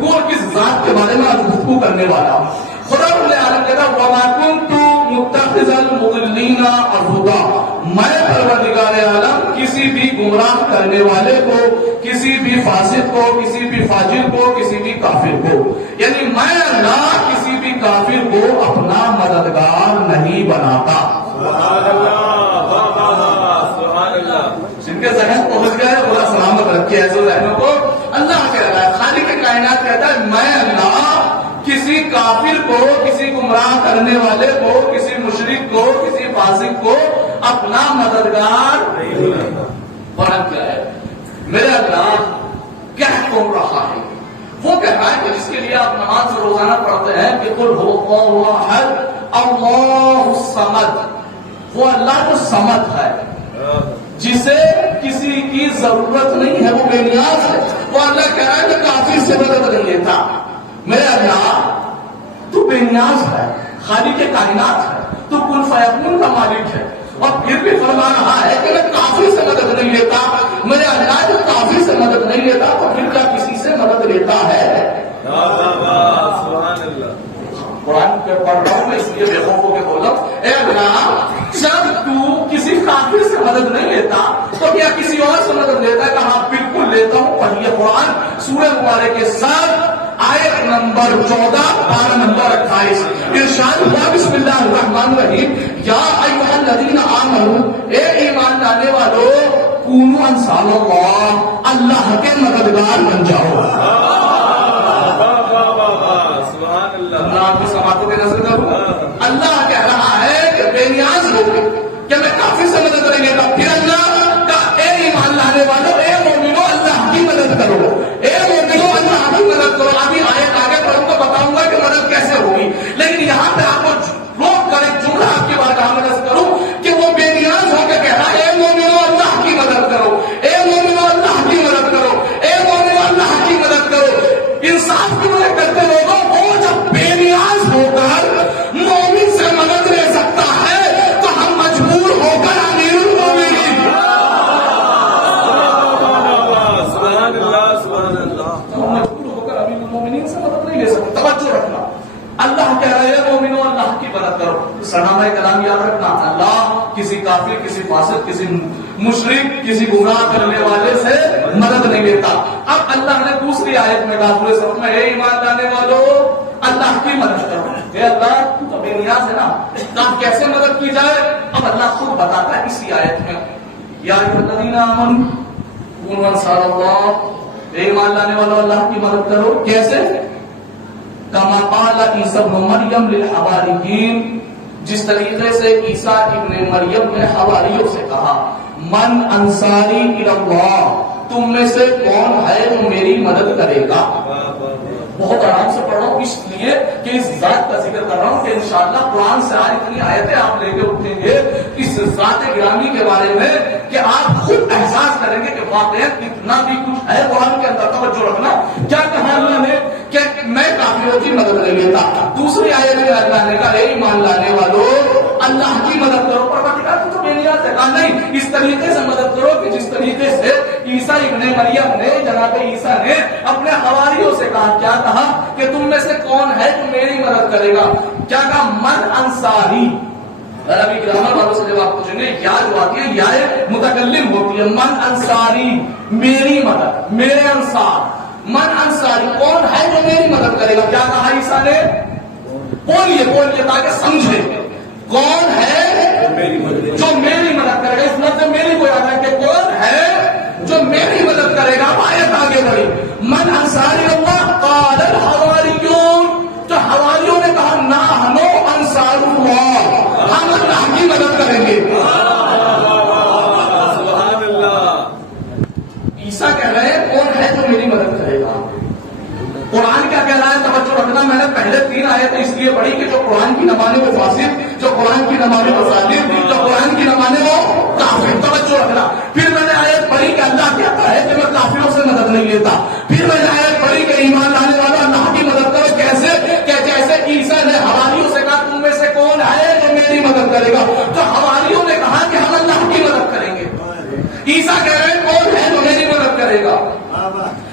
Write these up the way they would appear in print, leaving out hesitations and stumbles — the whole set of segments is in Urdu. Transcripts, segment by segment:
گفتگو اور کس ذات کے بارے میں آج گفتگو کرنے والا ہوں. خدا رب العالمین کہتا ہے وَمَا كُنْتُ مُتَّخِذَ الْمُضِلِّينَ عَضُدًا، میں پروردگار عالم کسی بھی گمراہ کرنے والے کو، کسی بھی فاسق کو، کسی بھی فاجر کو، کسی بھی کافر کو، یعنی میں اللہ کسی بھی کافر کو اپنا مددگار نہیں بناتا. سبحان اللہ، سبحان اللہ. جن کے ذہن پہنچ گئے خدا سلامت رکھے ایسے ذہنوں کو. اللہ کہہ رہا ہے، خالق کائنات کہتا ہے میں اللہ کسی کافر کو، کسی گمراہ کرنے والے کو، کسی مشرک کو، کسی فاسق کو اپنا مددگار نہیں بناتا. فرق کیا ہے؟ میرا اللہ کیا کہہ رہا ہے؟ وہ کہہ رہا ہے کہ جس کے لیے آپ نماز روزانہ پڑھتے ہیں کہ قل هو الله احد اللہ الصمد، وہ اللہ جو صمد ہے، جسے کسی کی ضرورت نہیں ہے، وہ بے نیاز ہے. وہ اللہ کہہ رہا ہے کہ کافر سے مدد نہیں لیتا. میرے اللہ تو بے نیاز ہے، خالق کے کائنات ہے، تو کن فیکون کا مالک ہے، اور پھر بھی فرما رہا ہے کہ میں کافر سے مدد نہیں لیتا. میرے اللہ جو کافر سے مدد نہیں لیتا تو پھر کیا کسی سے مدد لیتا ہے؟ سبحان اللہ. قرآن پہ پڑھ رہا ہوں میں اس لیے بے خوفوں کے بول رہا ہوں. اے اللہ جب تو کسی کافر سے مدد نہیں لیتا تو کیا کسی اور سے مدد لیتا ہے؟ کہا بالکل لیتا ہوں. پڑھیے قرآن سورہ مبارک کے 7 آیت نمبر 14 پارہ نمبر 28. ارشاد ہوا بسم اللہ الرحمن الرحیم یا ایھا الذین آمنوا، اے ایمان لانے والو، کونوا انصار اللہ، اللہ کے مددگار بن جاؤ. آپ کی سماعتوں کے نظر کروں. اللہ کہہ رہا ہے کہ بے نیاز ہو کہ میں کافی سے مدد نہیں لیتا. پھر اللہ کا اے ایمان لانے والوں، اے مومنو اللہ کی مدد کرو، اے مومنو اللہ کی مدد کرو. ابھی آیت آگے پڑھوں تو بتاؤں گا کہ مدد کیسے ہوگی، لیکن یہاں پہ آپ کو روک کر ایک جملہ آپ کی بارگاہ میں عرض کروں کہ وہ بے نیاز ہو کے کہہ رہا ہے اے مومنو اللہ کی مدد کرو، اے مومنو اللہ کی مدد کرو، اے مومنو اللہ کی مدد کرو. انصاف کی مدد کرتے لوگوں کو جب بے نیاز ہو کر مومن سے مدد لے سکتا ہے تو ہم مجبور ہو کر امیر المومنین سبحان اللہ، سبحان اللہ. ہم مجبور ہو کر امیر المومنین سے مدد نہیں لے سکتے. توجہ رکھنا، اللہ کہہ رہا ہے مومنو اللہ کی مدد کرو. صحابہ کرام یاد رکھنا، اللہ کسی کافر، کسی فاسق، کسی مشرک، کسی گمراہ کرنے والے سے مدد نہیں لیتا. اب اللہ نے دوسری آیت میں کہا سورہ صف میں اے ایمان لانے والو اللہ کی مدد کرو. اے اللہ تو بے نیاز ہے نا، تو اب کیسے مدد کی جائے؟ اب اللہ خود بتاتا ہے اسی آیت میں یا ایھا الذین آمنوا کونوا انصار اللہ، اے ایمان لانے والو اللہ کی مدد کرو. کیسے؟ کما قال عیسی ابن مریم للحواریین، جس طریقے سے عیسیٰ ابن مریم نے حواریوں سے کہا من انصاری الی اللہ، تم میں سے کون ہے جو میری مدد کرے گا. بہت آرام سے پڑھ رہا ہوں اس لیے کہ اس ذات کا ذکر کر رہا ہوں کہ انشاءاللہ قرآن سے آج اتنی آیتیں آپ لے کے اٹھیں گے اس ذات گرامی کے بارے میں کہ آپ خود احساس کریں گے کہ واقعی اتنا بھی کچھ ہے قرآن کے اندر. توجہ رکھنا، کیا کہا اللہ نے کہ میں کافروں کی مدد نہیں لیتا. دوسری آیت میں اللہ نے کہا اے ایمان لانے والو اللہ کی مدد کرو. پروردگار تو بے نیاز ہے. کہا نہیں، اس طریقے سے مدد کرو کہ جس طریقے سے عیسیٰ ابن مریم نے، جناب عیسیٰ نے اپنے حواریوں سے کہا. کیا کہا کہ تم میں سے کون ہے جو میری مدد کرے گا؟ کیا کہا من انصاری. عربی گرامر والوں سے جب آپ پوچھیں گے یا جو آتی ہے یا متکلم ہوتی ہے. من انصاری میری مدد، میرے انصار. من انصاری کون ہے جو میری مدد کرے گا؟ کیا کہا عیسیٰ نے؟ بولیے بولیے تاکہ سمجھے کون ہے جو میری مدد کرے گا. اس لفظ میری کو یاد رکھے کون ہے جو میری مدد کرے گا. آیت آگے بڑھی من انصاری اللہ قال الحواریون، تو حواریوں نے کہا نحن انصار اللہ، ہم اللہ کی مدد کریں گے. سبحان اللہ. عیسیٰ کہہ رہے ہیں کون ہے جو میری مدد کرے گا. قرآن کیا کہہ رہا ہے؟ توجہ رکھنا، میں نے پہلے 3 آیتیں اس لیے پڑھی کہ جو قرآن کی نہ مانے وہ فاسق، جو قرآن کی نہ مانے وہ ظالم، جو قرآن کی نہ مانے وہ کافر. توجہ رکھنا. پھر میں نے آیت پڑھی کہ اللہ کہتا ہے کہ میں کافروں سے مدد نہیں لیتا. پھر میں نے آیت پڑھی کہ ایمان لانے والا اللہ کی مدد کرو. کیسے؟ کہ جیسے عیسیٰ نے حواریوں سے کہا تم میں سے کون ہے جو میری مدد کرے گا، تو حواریوں نے کہا کہ ہم اللہ کی مدد کریں گے. عیسیٰ کہہ رہے ہیں کون ہے جو میری مدد کرے گا.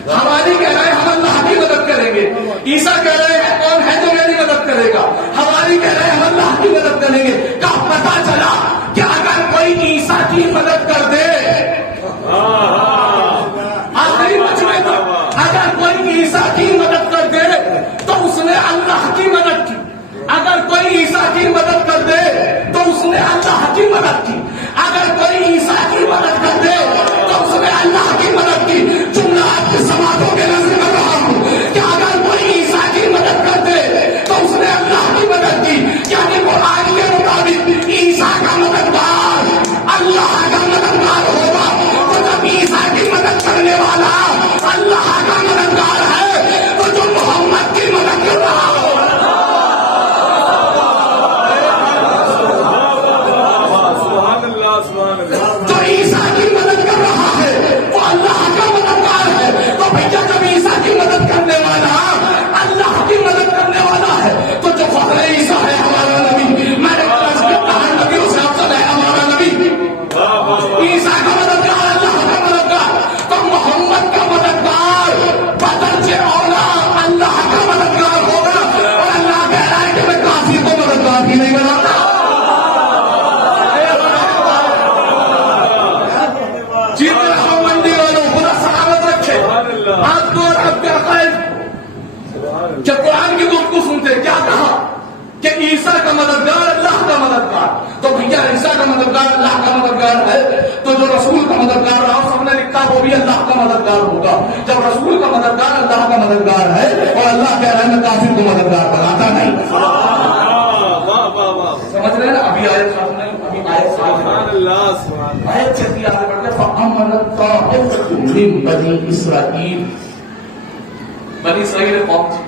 حواری کہہ رہے ہیں ہم اللہ کی مدد کریں گے. عیسیٰ کہہ رہے ہیں کون ہے جو میری مدد کرے گا؟ حواری کہہ رہے ہیں ہم اللہ کی مدد کریں گے. کیا پتا چلا کہ اگر کوئی عیسیٰ کی مدد کر دے، آخری مجمع میں اگر کوئی عیسیٰ کی مدد کر دے تو اس نے اللہ کی مدد کی. اگر کوئی عیسیٰ کی مدد کر دے تو اس نے اللہ کی مدد کی. اگر کوئی عیسیٰ کی مدد کر دے تو اس نے اللہ کی مدد کی. جملہ آپ کے سماعتوں کے نظر کر رہا ہوں کہ اگر کوئی عیسیٰ کی مدد کر دے تو اس نے اللہ کی مدد کی. یعنی قرآن کے مطابق عیسیٰ کا مددگار اللہ کا مددگار ہوگا. تو جب عیسیٰ کی مدد کرنے والا اللہ کا مددگار ہے تو جو محمد کی مدد کر رہا ہو جو عیسیٰ کی مدد کر رہا ہے وہ اللہ کا مددگار ہے. تو بھیا جب عیسیٰ کی مدد کرنے والا اللہ کی مدد کرنے والا ہے تو جو فخر عیسیٰ ہے ہمارا نبی، میں نے کہا نبیوں سے افضل ہے ہمارا نبی، عیسیٰ کا مددگار اللہ کا مددگار. تو محمد کا مددگار بدرجہ اولا اللہ کا مددگار ہوگا. اور اللہ کہہ رہا ہے کہ میں کافی کو مددگار ہی نہیں بناتا. جیتے رہو منڈی والوں، خدا سلامت رکھے آپ کو اور آپ کے عقائد. جب قرآن کی گفتگو سنتے کیا کہا کہ عیسیٰ کا مددگار اللہ کا مددگار. تو بھیا عیسیٰ کا مددگار اللہ کا مددگار ہے تو جو رسول کا مددگار رہا سب نے لکھا وہ بھی اللہ کا مددگار ہوگا. جب رسول کا مددگار اللہ کا مددگار ہے اور اللہ کہہ رہا ہے میں کافر کو مددگار بناتا نہیں. سمجھ رہے ہیں؟ ابھی آیت سامنے ابھی آیت آیت چلتی آگے بڑھ کے فَأَمَّنَتْ طَائِفَةٌ مِّن بَنِي إِسْرَائِیل. بنی اسرائیل قوم تھی،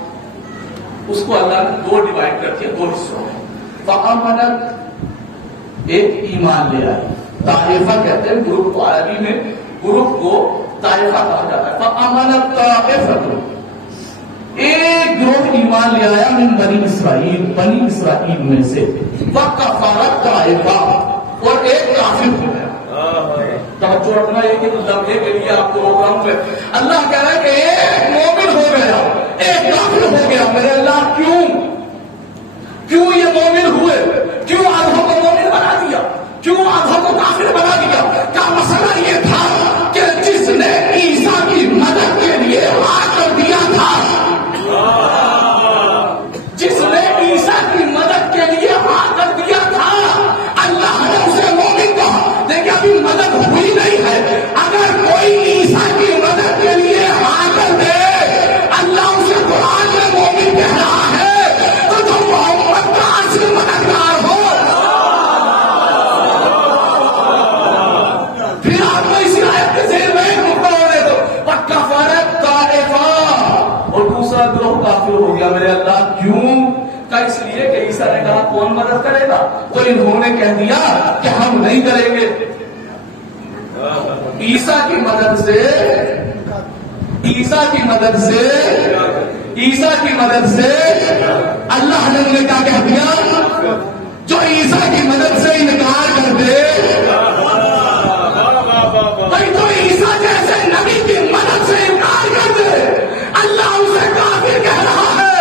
اس کو اللہ نے دو ڈیوائڈ کر دیا، دو حصوں میں. فَأَمَّنَتْ ایک ایمان لے آئی. طائفہ کہتے ہیں گروپ کو، عربی میں گروپ کو طائفہ کہا جاتا ہے. فَأَمَّنَتْ طَائِفَةٌ ایک گروہ ایمان لے آیا من بنی اسرائیل، بنی اسرائیل میں سے. وَكَفَرَتْ طَائِفَةٌ اور ایک کافر ہو گیا. توجہ رکھنا ایک لمحے کے لیے آپ کو روک رہا ہوں. اللہ کہہ رہا ہے کہ ایک مومن ہو گیا ایک کافر ہو گیا. میرے اللہ کیوں یہ مومن ہوئے؟ کیوں آدھوں کو مومن بنا دیا؟ کیوں آدھوں کو کافر بنا دیا؟ کیا مسئلہ یہ تھا کہ جس نے عیسیٰ کی مدد کے لیے ہاتھ کر دیا تھا، جس نے عیسیٰ کی مدد کے لیے ہاتھ کر دیا تھا اللہ نے اسے مومن کہا. دیکھیں ابھی مدد ہوئی نہیں ہے. اگر کوئی عیسیٰ کی مدد کے لیے ہاتھ کر دے اللہ اسے قرآن میں مومن کہہ رہا ہے. تو جو محمد کا اصل مددگار ہو پھر آپ کو اسی آیت کے ذہن میں ایک نقطہ ہونے دو. وَكَفَرَتْ طَائِفَةٌ اور دوسرا گروہ کافر ہو گیا. میرے اللہ کیوں؟ کہ اس لیے کہ عیسیٰ نے کہا کون مدد کرے گا؟ تو انہوں نے کہہ دیا کہ ہم نہیں کریں گے. عیسیٰ کی مدد سے اللہ نے انہیں کیا کہہ دیا؟ جو عیسیٰ کی مدد سے انکار کر دے، بھائی جو عیسیٰ جیسے نبی کی مدد سے انکار کر دے اللہ اسے کافر کہہ رہا ہے.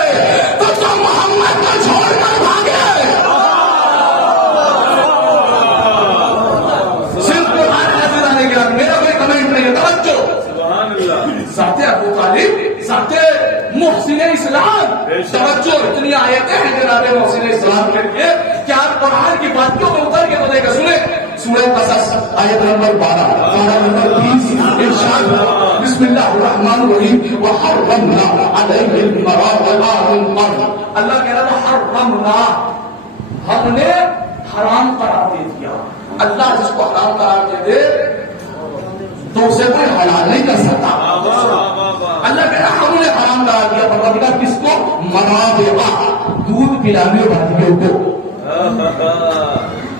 تو جو محمد کو چھوڑ کر بھاگے صرف قرآن حاضر آنے کے بعد میرا کوئی کمنٹ نہیں ہے. توجہ ذات ابو طالب، ذات محسن اسلام. توجہ اتنی آیتیں ہیں جناب محسن اسلام کے لیے کہ آپ قرآن کی باتوں میں اتر کے تو دیکھیں. سنیں سورہ قصص آیت نمبر 12 سورہ نمبر 30 ارشاد بسم اللہ الرحمن الرحیم وحرمنا علیہ المراضع من قبل. اللہ کہہ رہا ہے حرمنا، ہم نے حرام قرار دے دیا. اللہ جس کو حرام قرار دے دے تو اسے کوئی حلال نہیں کر سکتا. اللہ کہہ رہا ہم نے حرام قرار دیا. پروردگار کس کو؟ مراضع، دودھ پلانے والیوں کو.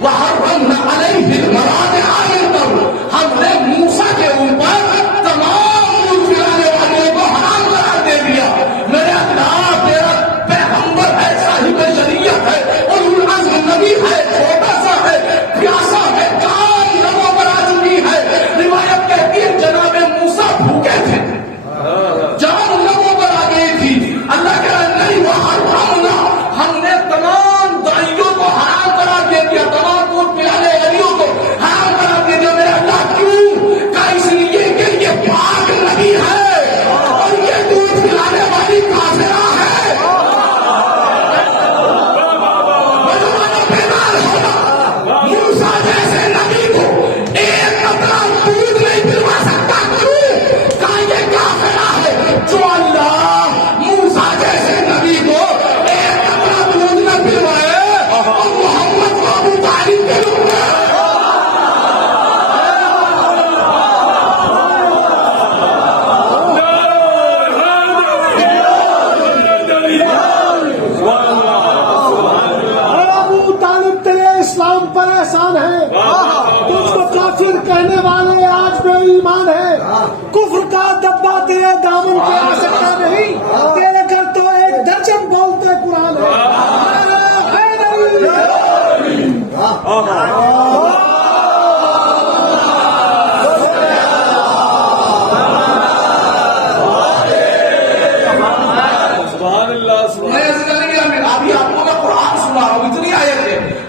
وحرمنا علیہ المراضع من قبل، ہم نے موسیٰ کے اوپر تمام دودھ پلانے والوں کو حرام قرار دے دیا. میرے اللہ تیرا پیغمبر ہے، صاحب شریعت ہے، اولو العزم نبی ہے، چھوٹا سا ہے، پیاسا ہے، جان لبوں پر آ چکی ہے. روایت کہتی ہے جناب موسیٰ بھوکے تھے، جان لبوں پر آ گئی تھی. اللہ کے کہنے والے آج بے ایمان ہے، کفر کا دبا تیرے دامن پہ آ سکتا نہیں، تیرے گھر تو ایک درجن بولتے قرآن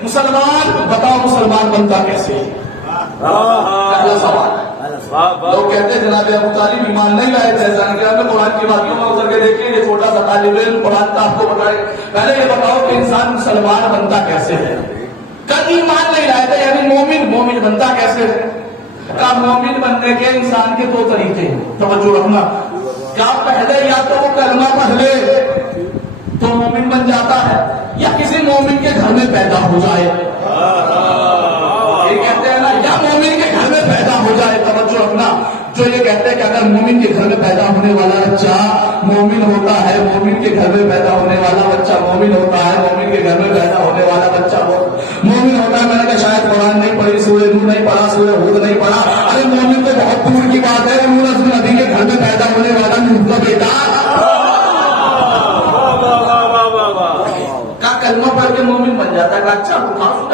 مسلمان بتاؤ مسلمان بنتا کیسے ہے؟ پہلا سوال ہے۔ لوگ کہتے ہیں جناب ابو طالب ایمان نہیں لائے تھے، میں قرآن کی باتوں میں اتر کے دیکھیں، یہ چھوٹا سا طالب علم قرآن کا آپ کو بتائے، پہلے یہ بتاؤ کہ انسان مسلمان بنتا کیسے ہے؟ کل ایمان نہیں لائے تھے یعنی مومن بنتا کیسے ہے؟ کیا مومن بننے کے انسان کے دو طریقے ہیں، توجہ رکھنا۔ کیا پہلے یا تو وہ کلمہ پڑھ لے تو مومن بن جاتا ہے، یا کسی مومن کے گھر میں پیدا ہو جائے، یہ کہتے ہیں نا، یا مومن کے گھر میں پیدا ہو جائے۔ توجہ رکھنا، جو یہ کہتے ہیں کہ اگر مومن کے گھر میں پیدا ہونے والا بچہ مومن ہوتا ہے، مومن کے گھر میں پیدا ہونے والا بچہ مومن ہوتا ہے، مومن کے گھر میں پیدا ہونے والا بچہ مومن ہوتا ہے، میں نے کہا شاید قرآن نہیں پڑھی، سورہ نور نہیں پڑھا، سورہ ہود نہیں پڑھا، ارے مومن تو بہت دور کی بات ہے، یونس بن نبی کے گھر میں پیدا ہونے والا نوح کا بیٹا کلمہ پڑھ کے مومن بن جاتا ہے۔ اچھا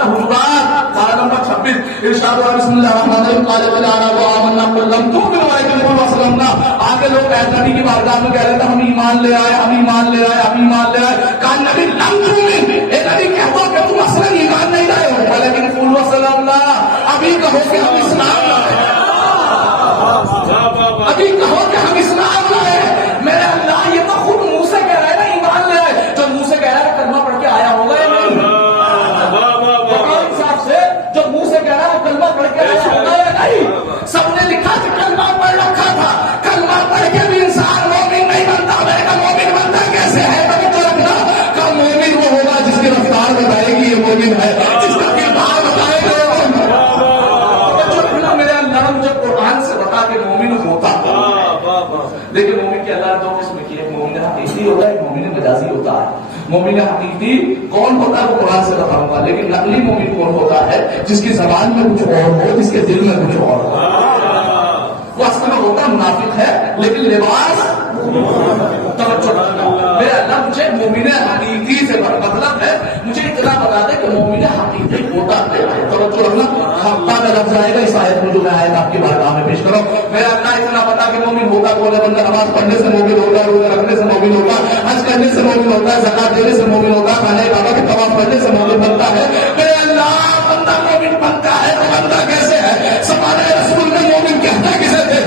حجرات پارہ نمبر 26 ارشاد ہے بسم اللہ الرحمن الرحیم قال العرب آمنا قل لم تؤمنوا ولكن اسلمنا۔ آگے لوگ نبی کی بارگاہ میں کہہ رہے تھے ہم ایمان لے آئے، ہم ایمان لے آئے، ہم ایمان لے آئے۔ کہا نبی لم تؤمن، اے نبی کہہ دو کہ تم اصلا ایمان نہیں لائے ہو، لیکن قل وسلمنا، ابھی کہو کہ ہم اسلام لائے، ابھی کہو کہ ہم اسلام لائے۔ میرے اللہ یہ تو خود منہ سے کہہ رہا ہے نا ایمان لے آئے، جو منہ سے کہہ رہا ہے کلمہ پڑھ کے آیا ہوگا یا نہیں؟ حساب سے جو منہ سے کہہ رہا ہے وہ کلمہ پڑھ کے آیا ہوگا یا نہیں؟ سب نے لکھا کہ کلمہ پڑھ رکھا تھا، کلمہ پڑھ کے بھی انسان مومن نہیں بنتا، میں نے کہا مومن بنتا کیسے ہے؟ تو رکھنا کہ مومن وہ ہوگا جس کی رفتار بتائے گی یہ مومن ہے، جس کا کردار بتائے گا۔ میرے اللہ مجھے قرآن سے بتا کہ مومن ہوتا، لیکن مومن کے اللہ دو قسم کی ہے، مومن حقیقی ہوتا ہے، مومن مجازی ہوتا ہے۔ مومن حقیقی کون ہوتا ہے وہ قرآن سے بتاؤں گا، لیکن نقلی مومن کون ہوتا ہے؟ جس کی زبان میں کچھ اور ہو، جس کے دل میں کچھ اور ہو، وہ اصل میں ہوتا منافق ہے لیکن لباس توجہ رکھنا۔ میرے اللہ مجھے مومن حقیقی سے مطلب ہے مجھے اتنا بتا دے کہ مومن حقیقی ہوتا ہے، توجہ رکھنا۔ حقا کا لفظ آئے گا اس آیت میں جو میں آیت آپ کی بارگاہ میں پیش کروں، میرا اللہ اتنا بتا کہ مومن ہوتا کون ہے؟ بندہ نماز پڑھنے سے مومن ہوتا ہے، روزہ رکھنے سے مومن ہوتا ہے، حج کرنے سے مومن ہوتا ہے، زکات دینے سے مومن ہوتا ہے، خانہ کعبہ کے طواف کرنے سے مومن بنتا ہے۔ میرے اللہ بندہ مومن بنتا ہے تو بندہ کیسے ہے؟ سمانے رسول میں مومن کہتا کسے تھے؟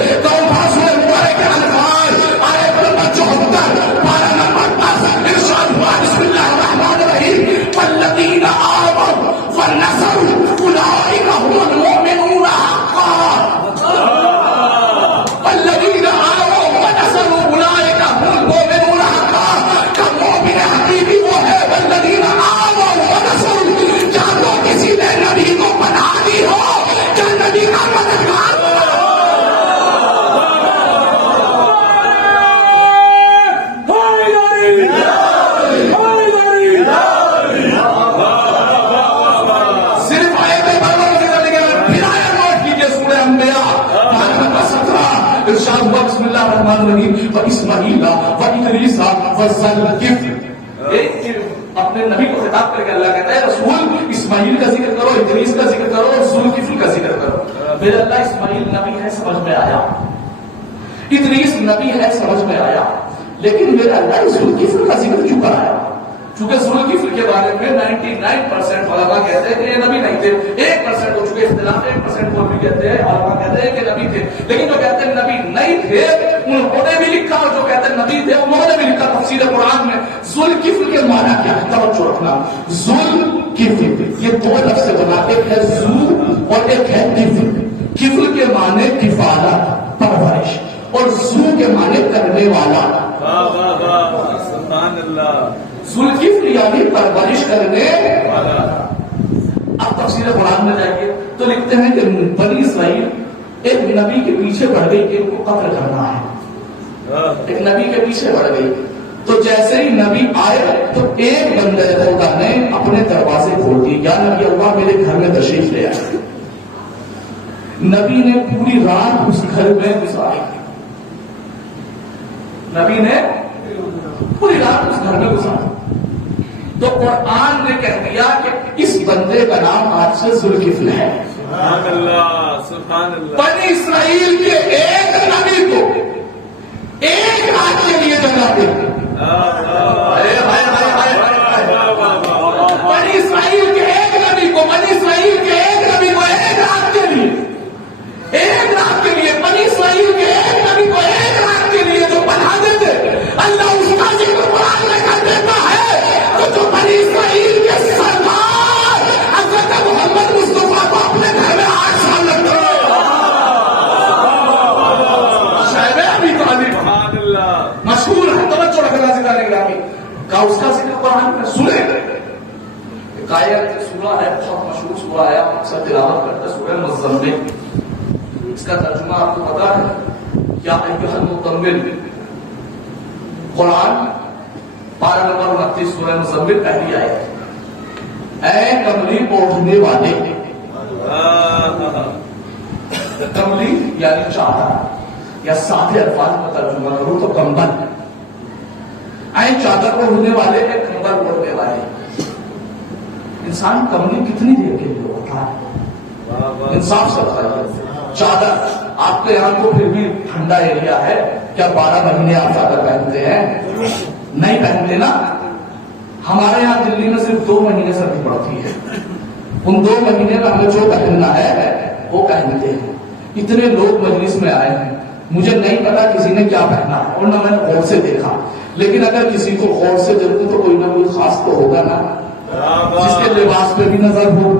والذین آمنوا ونصروا اولئک هم المؤمنون حقا، والذین آمنوا ونصروا اولئک هم المؤمنون حقا۔ کہ مومن حقیقی وہ ہے والذین آمنوا ونصروا، جانو کسی نے نبی کو بنا دی ہو، کیا نبی کا مددگار بسم اللہ الرحمن الرحیم واسماعیل وادریس وذوالکفل۔ اپنے نبی کو خطاب کر کے اللہ کہتا ہے رسول اسماعیل کا ذکر کرو، ادریس کا ذکر کرو اور ذوالکفل کا ذکر کرو۔ میرے اللہ اسماعیل نبی ہے سمجھ میں آیا، ادریس نبی ہے سمجھ میں آیا، لیکن میرا اللہ ذوالکفل کا ذکر کیوں کرایا؟ چونکہ ذوالکفل کے بارے میں 99% علماء کہتے ہیں کہ یہ نبی نہیں تھے، 1% ہو چکے اختلاف، 1% وہ بھی کہتے ہیں علماء کہتے ہیں کہ نبی تھے، لیکن جو کہتے ہیں نبی نہیں تھے انہوں نے بھی لکھا، اور جو کہتے ہیں نبی تھے انہوں نے بھی لکھا تفسیر قرآن میں۔ ذوالکفل کے معنی کیا ہے؟ توجہ رکھنا، ذوالکفل یہ دو لفظ سے بنا، ایک ہے ذو اور ایک ہے کفل۔ کفل کے معنی کفالت پرورش، اور ذو کے معنی کرنے والا۔ سبحان اللہ۔ ذوالکفل یعنی پرورش کرنے والا۔ اب تفسیر قرآن میں جائیے تو لکھتے ہیں کہ بنی اسرائیل ایک نبی کے پیچھے پڑ گئی کہ ان کو قتل کرنا ہے، ایک نبی کے پیچھے پڑ گئی، تو جیسے ہی نبی آئے تو ایک بندے خدا نے اپنے دروازے کھول دیے، یا نبی اللہ میرے گھر میں تشریف لے آئے۔ نبی نے پوری رات اس گھر میں گزاری. نبی نے پوری رات اس گھر میں گزاری. تو قرآن نے کہہ دیا کہ اس بندے کا نام آج سے ذوالکفل ہے. سبحان اللہ سبحان اللہ. بنی اسرائیل کے ایک نبی کو ایک رات کے لیے جگہ دے. بنی اسرائیل کے ایک نبی کو بنی اسرائیل کے ایک نبی کو ایک رات کے لیے بنی اسرائیل کے ایک نبی کو ایک رات کے لیے جو بنا دیتے اللہ اس کا ذکر قرآن میں کر دیتا ہے. تو جو بنی اسرائیل کے سردار حضرت محمد مصطفیٰ کو اپنے گھر میں 8 سال لگتے شاید ابھی سبحان اللہ. مشہور ہے. توجہ رکھنا سکھانے گرامی کا اس کا ذکر قرآن میں سنے. سورہ ہے بہت مشہور سورہ ہے. آپ اکثر تلاوت کرتے سورہ مزمل. اس کا ترجمہ آپ کو پتا ہے کیا ایھا المزمل. قرآن پارہ نمبر 29 سورہ مزمل پہلی آیت. اے کملی اوڑھنے والے. کملی یعنی چادر یا سادے الفاظ میں ترجمہ کروں تو کمبل. اے چادر اوڑھنے والے اے کمبل اوڑھنے والے. انسان کملی کتنی دیر کے لیے ہوتا ہے؟ انصاف سے بتائیے. چادر آپ کے یہاں تو پھر بھی ٹھنڈا ایریا ہے, کیا 12 مہینے آپ چادر پہنتے ہیں؟ نہیں پہنتے نا. ہمارے یہاں دلی میں صرف 2 مہینے سردی پڑتی ہے. ان 2 مہینے میں ہمیں جو پہننا ہے وہ پہنتے ہیں. اتنے لوگ مجلس میں آئے ہیں, مجھے نہیں پتا کسی نے کیا پہنا ہے اور نہ میں نے غور سے دیکھا. لیکن اگر کسی کو غور سے دیکھوں تو کوئی نہ کوئی خاص تو ہوگا نا, جس کے لباس پہ بھی نظر ہو,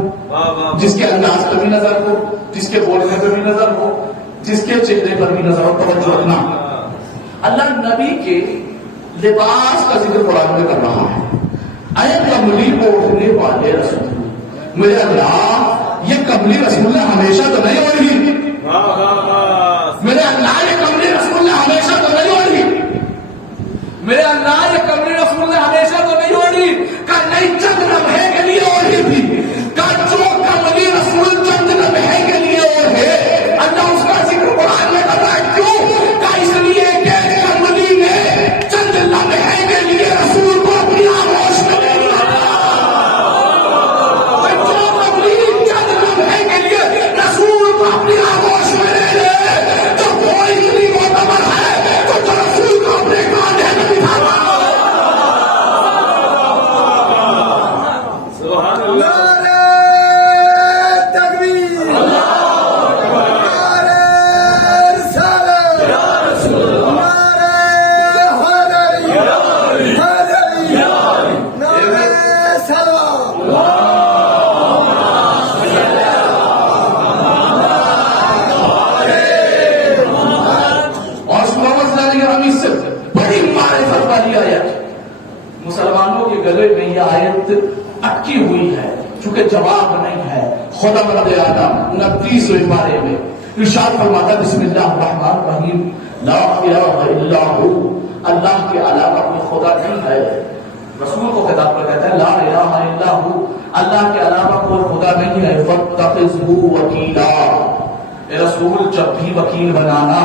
جس کے انداز پہ بھی نظر ہو, جس کے بولنے پہ بھی نظر ہو, جس کے چہرے پر بھی نظر ہو. توجہ رکھنا, اللہ نبی کے لباس کا ذکر قرآن میں کر رہا ہے. اے کملی اوڑھنے والے رسول. میرے اللہ یہ کملی رسول نے ہمیشہ تو نہیں اوڑھی. میرے اللہ یہ کملی رسول نے ہمیشہ تو نہیں اوڑھی. میرے اللہ یہ کملی رسول نے ہمیشہ تو نہیں اوڑھی. کہ نہیں چند لمحے کے لیے اوڑھی تھی. کہ جو کملی رسول چند لمحے کے لیے اوڑھے اللہ اس کا ذکر قرآن میں کر رہا ہے. کیوں؟ کہ اس لیے کہ کملی نے چند لمحے کے لیے رسول کو اپنی آغوش میں لے لیا. جو کملی چند لمحے کے لیے رسول کو اپنی آغوش میں لے لے تو وہ اتنی معتبر ہے تو جو رسول کو اپنے کاندھے میں بٹھا رہا. سبحان اللہ. مسلمانوں کے گلے میں یہ آیت اٹکی ہوئی ہے چونکہ جواب نہیں ہے. خدا رب آدم 29ویں پارے میں ارشاد فرماتا بسم اللہ الرحمن الرحیم لا الہ الا ہو. اللہ کے علاوہ کوئی خدا نہیں ہے. رسول کو خطاب کر کہتا ہے لا الہ الا ہو, اللہ کے علاوہ کوئی خدا نہیں ہے. فاتخذہ وکیلا. اے رسول جب بھی وکیل بنانا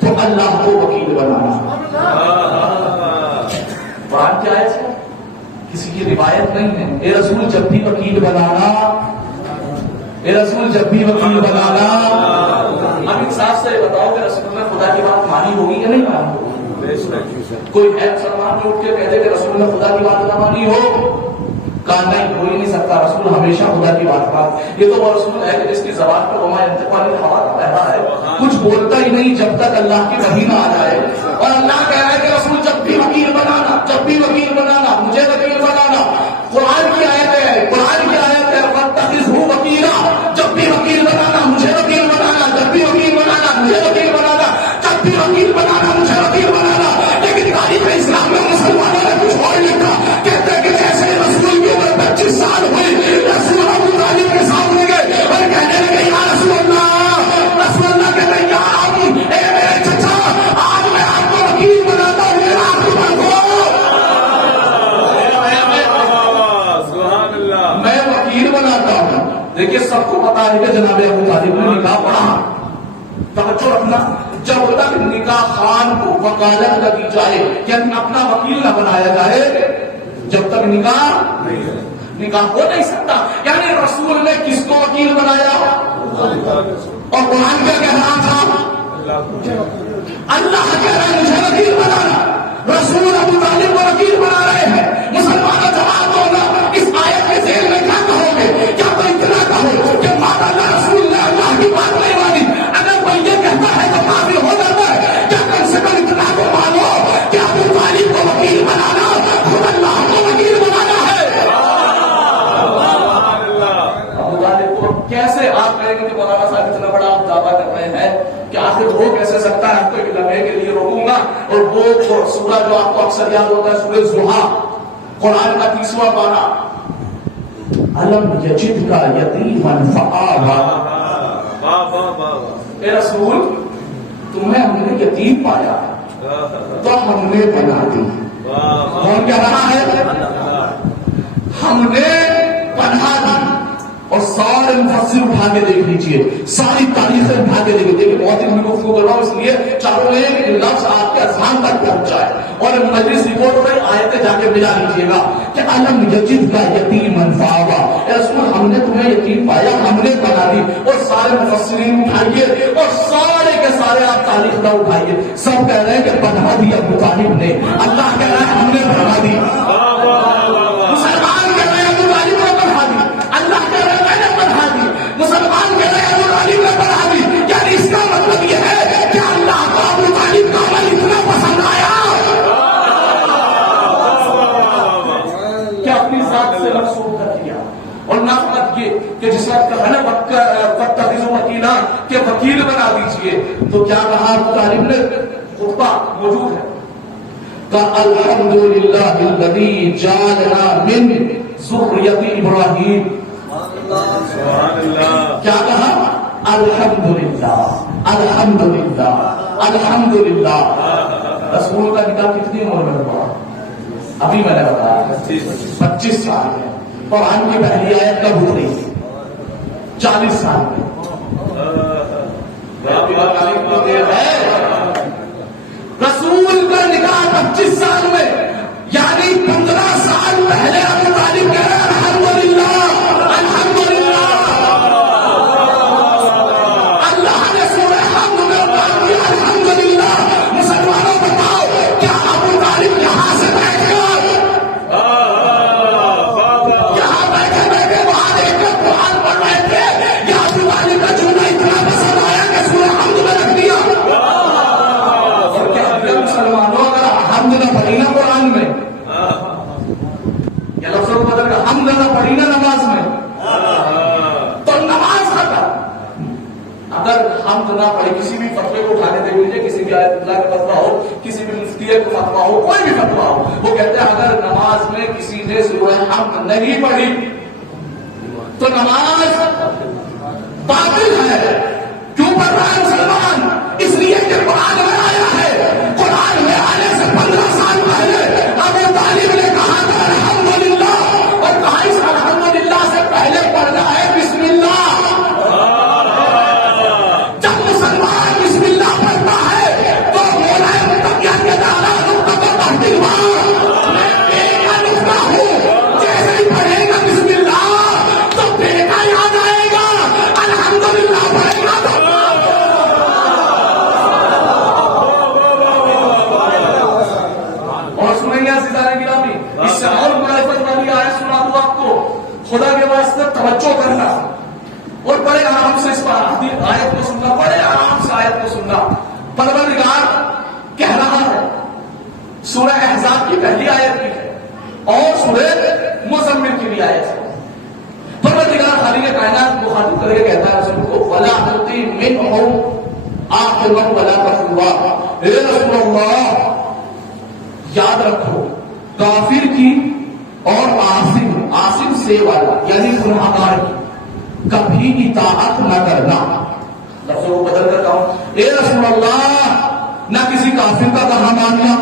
تو اللہ کو وکیل بنانا. قرآن کی آیت ہے, کسی کی روایت نہیں ہے. اے رسول جب بھی وکیل بنانا, اے رسول جب بھی وکیل بنانا. اب انصاف سے بتاؤ کہ رسول نے خدا کی بات مانی ہوگی یا نہیں مانی ہوگی؟ کوئی ہے مسلمان جو اٹھ کے کہتے کہ رسول نے خدا کی بات نہ مانی ہو؟ کہا نہیں, ہو ہی نہیں سکتا. رسول ہمیشہ خدا کی بات مان. یہ تو وہ رسول ہے کہ جس کی زبان پر وما ينطق عن الهوى کا پہلا ہے, کچھ بولتا ہی نہیں جب تک اللہ کی وحی نہ آ جائے. اور اللہ کہہ رہا ہے کہ رسول جب بھی وکیل بنانا, جب بھی وکیل بنانا, مجھے وکیل بنانا. قرآن کی آیت ہے, قرآن کی آیت ہے فاتخذہ وکیلا. جب بھی وکیل بنانا مجھے وکیل بنانا, جب بھی وکیل بنانا مجھے وکیل بنانا, جب بھی وکیل بنانا مجھے وکیل بنانا. لیکن تاریخ اسلام میں مسلمانوں نے کچھ اور لکھا. کہتے ہیں کہ جیسے رسول کی عمر 25 سال ہوئی, رسول ابو طالب کے سامنے گئے اور کہنے لگے یا رسول اللہ. رسول اللہ کہتے ہیں یا اے میرے چچا, آج میں آپ کو وکیل بناتا ہوں. میرا سب کو پتا ہے کہ جناب ابو طالب نے نکاح پڑھا. توجہ رکھنا, جب تک نکاح خان کو وکالت نہ دی جائے, یعنی اپنا وکیل نہ بنایا جائے, جب تک نکاح ہو نہیں سکتا. یعنی رسول نے کس کو وکیل بنایا, اور قرآن کیا کہہ رہا تھا, اللہ کہہ رہا ہے مجھے وکیل بنانا, رسول ابو طالب کو وکیل بنا رہے ہیں. مسلمانوں جواب دو نا, اس آیت کے ذیل میں کیا کہو گے؟ کیا تو اتنا کہو کہ ماں اللہ رسول نے اللہ کی بات نہیں مانی؟ اگر کوئی یہ کہتا ہے تو کافر ہو جاتا ہے. کیا کم سے کم اتنا کو مانو کہ ابو طالب کو وکیل بنانا خود اللہ کو وکیل بنانا ہے. ابو طالب کو کیسے آپ کہیں گے کہ مولانا صاحب اتنا بڑا آپ دعویٰ کر رہے ہیں کہ آخر ہو کیسے سکتا ہے؟ آپ کو ایک لمحے کے لیے روکوں گا, اور وہ سورہ جو آپ کو اکثر یاد ہوتا ہے سورہ زحا, قرآن کا 30واں پارہ, الم یجد کا یتیما فآویٰ. اے رسول, تمہیں ہم نے یتیم پایا تو ہم نے بنا دی. کون کہہ رہا ہے؟ ہم نے بنا دی. اور سارے مفسر اٹھا کے دیکھ لیجیے, ساری تاریخیں اٹھا کے دیکھ لیجیے. بہت ہی میں گفتگو کر رہا ہوں اس لیے چاہوں گے کہ لفظ آپ کے اذہان تک پہنچ جائے, اور مجلس رپورٹ میں آیتیں جا کے بجا لیجیے گا کہ الم یجد کا یتیما فآویٰ. اے رسول, ہم نے تمہیں یتیم پایا, ہم نے بنا دی. اور سارے مفسرین اٹھائیے, اور سارے کے سارے آپ تاریخ نہ اٹھائیے, سب کہہ رہے ہیں کہ بنا دی ابو طالب نے. اللہ کہہ رہا ہے ہم نے بنا دی. مسلمان کہہ رہے ہیں ابو طالب نے بنا دی. اللہ کہہ رہے ہیں میں نے بنا دی. مسلمان کہہ رہے ہیں ابو طالب نے بنا دی. یعنی اس کا مطلب یہ ہے کہ اللہ کو ابو طالب کا عمل اتنا پسند آیا کہ اپنی ذات سے منسوب کر دیا. اور نہ فقط یہ کہ جس وقت کہا نا وَاتَّخِذُوا وَکِیلًا کہ وکیل بنا دیجئے, تو کیا کہا ابو طالب نے؟ خطبہ موجود ہے کہ الحمدللہ الذی جعلنا من ذریۃ ابراہیم. کیا کہا؟ الحمدللہ الحمدللہ الحمدللہ. رسول کا نکاح کتنی عمر میں ہوا؟ ابھی میں نے بتایا 25 سال میں. قرآن کی پہلی آیت کب ہو رہی تھی؟ 40 سال میں. رسول کا نکاح 25 سال میں, یعنی 15 سال پہلے ابو طالب کہہ رہے ہیں الحمدللہ الحمدللہ. اللہ نے سورہ حمد میں بات کی الحمدللہ. مسلمانوں بتاؤ, کیا ابو طالب یہاں سے بیٹھ کر یہاں بیٹھے بیٹھے وہاں دیکھ کر قرآن پڑھ رہے تھے, یا ابو طالب کا چونہ اتنا پسند آیا کہ سورہ حمد میں رکھ دیا؟ اور کیا مسلمانوں اگر حمد نہ پڑھی نا قرآن میں, یا لفظوں کو بدل کر حمد نہ پڑھی نا نماز میں, تو نماز ختم. اگر حمد نہ پڑھی, کسی بھی فتوے کو اٹھانے دے لیجیے, کسی بھی آیت اللہ کا فتویٰ ہو, کسی بھی مفتی کا فتویٰ ہو, کوئی بھی فتویٰ ہو, وہ کہتے ہیں اگر نماز میں کسی نے سورہ حمد نہیں پڑھی تو نماز باطل ہے. کیوں پڑھ رہا ہے مسلمان؟ اس لیے کہ قرآن میں آیا ہے. قرآن میں آنے سے 15 سال پہلے ابو طالب نے کہا تھا الحمدللہ, اور کہا اس الحمدللہ سے پہلے پڑھنا ہے بسم اللہ. جب مسلمان بسم اللہ پڑھتا ہے تو مولا متقیہ کے دانا نقطہ پر تحقیق میں ایک کا نقطہ ہوں, جیسے ہی پڑھے گا بسم اللہ تو بیٹا یاد آئے گا, الحمدللہ پڑھے گا تو خدا کے واسطے توجہ کرنا, اور بڑے آرام سے اس آیت کو سننا, بڑے آرام سے آیت کو سننا. پروردگار کہہ رہا ہے, سورہ احزاب کی پہلی آیت بھی ہے اور سورہ مزمل کی بھی آیت ہے. پروردگار خالق کائنات کو خاطب کر کے کہتا ہے رسول کو وَلَا تُطِعْ مِنْهُمْ آخِرًا وَلَا تَخْوَا. اے رسول اللہ, یاد رکھو کافر کی اور عاصم سے والا یعنی گناہگار کی کبھی اطاعت نہ کرنا. لفظوں کو بدل کرتا ہوں, اے رسول اللہ, نہ کسی کافر کا کہا ماننا,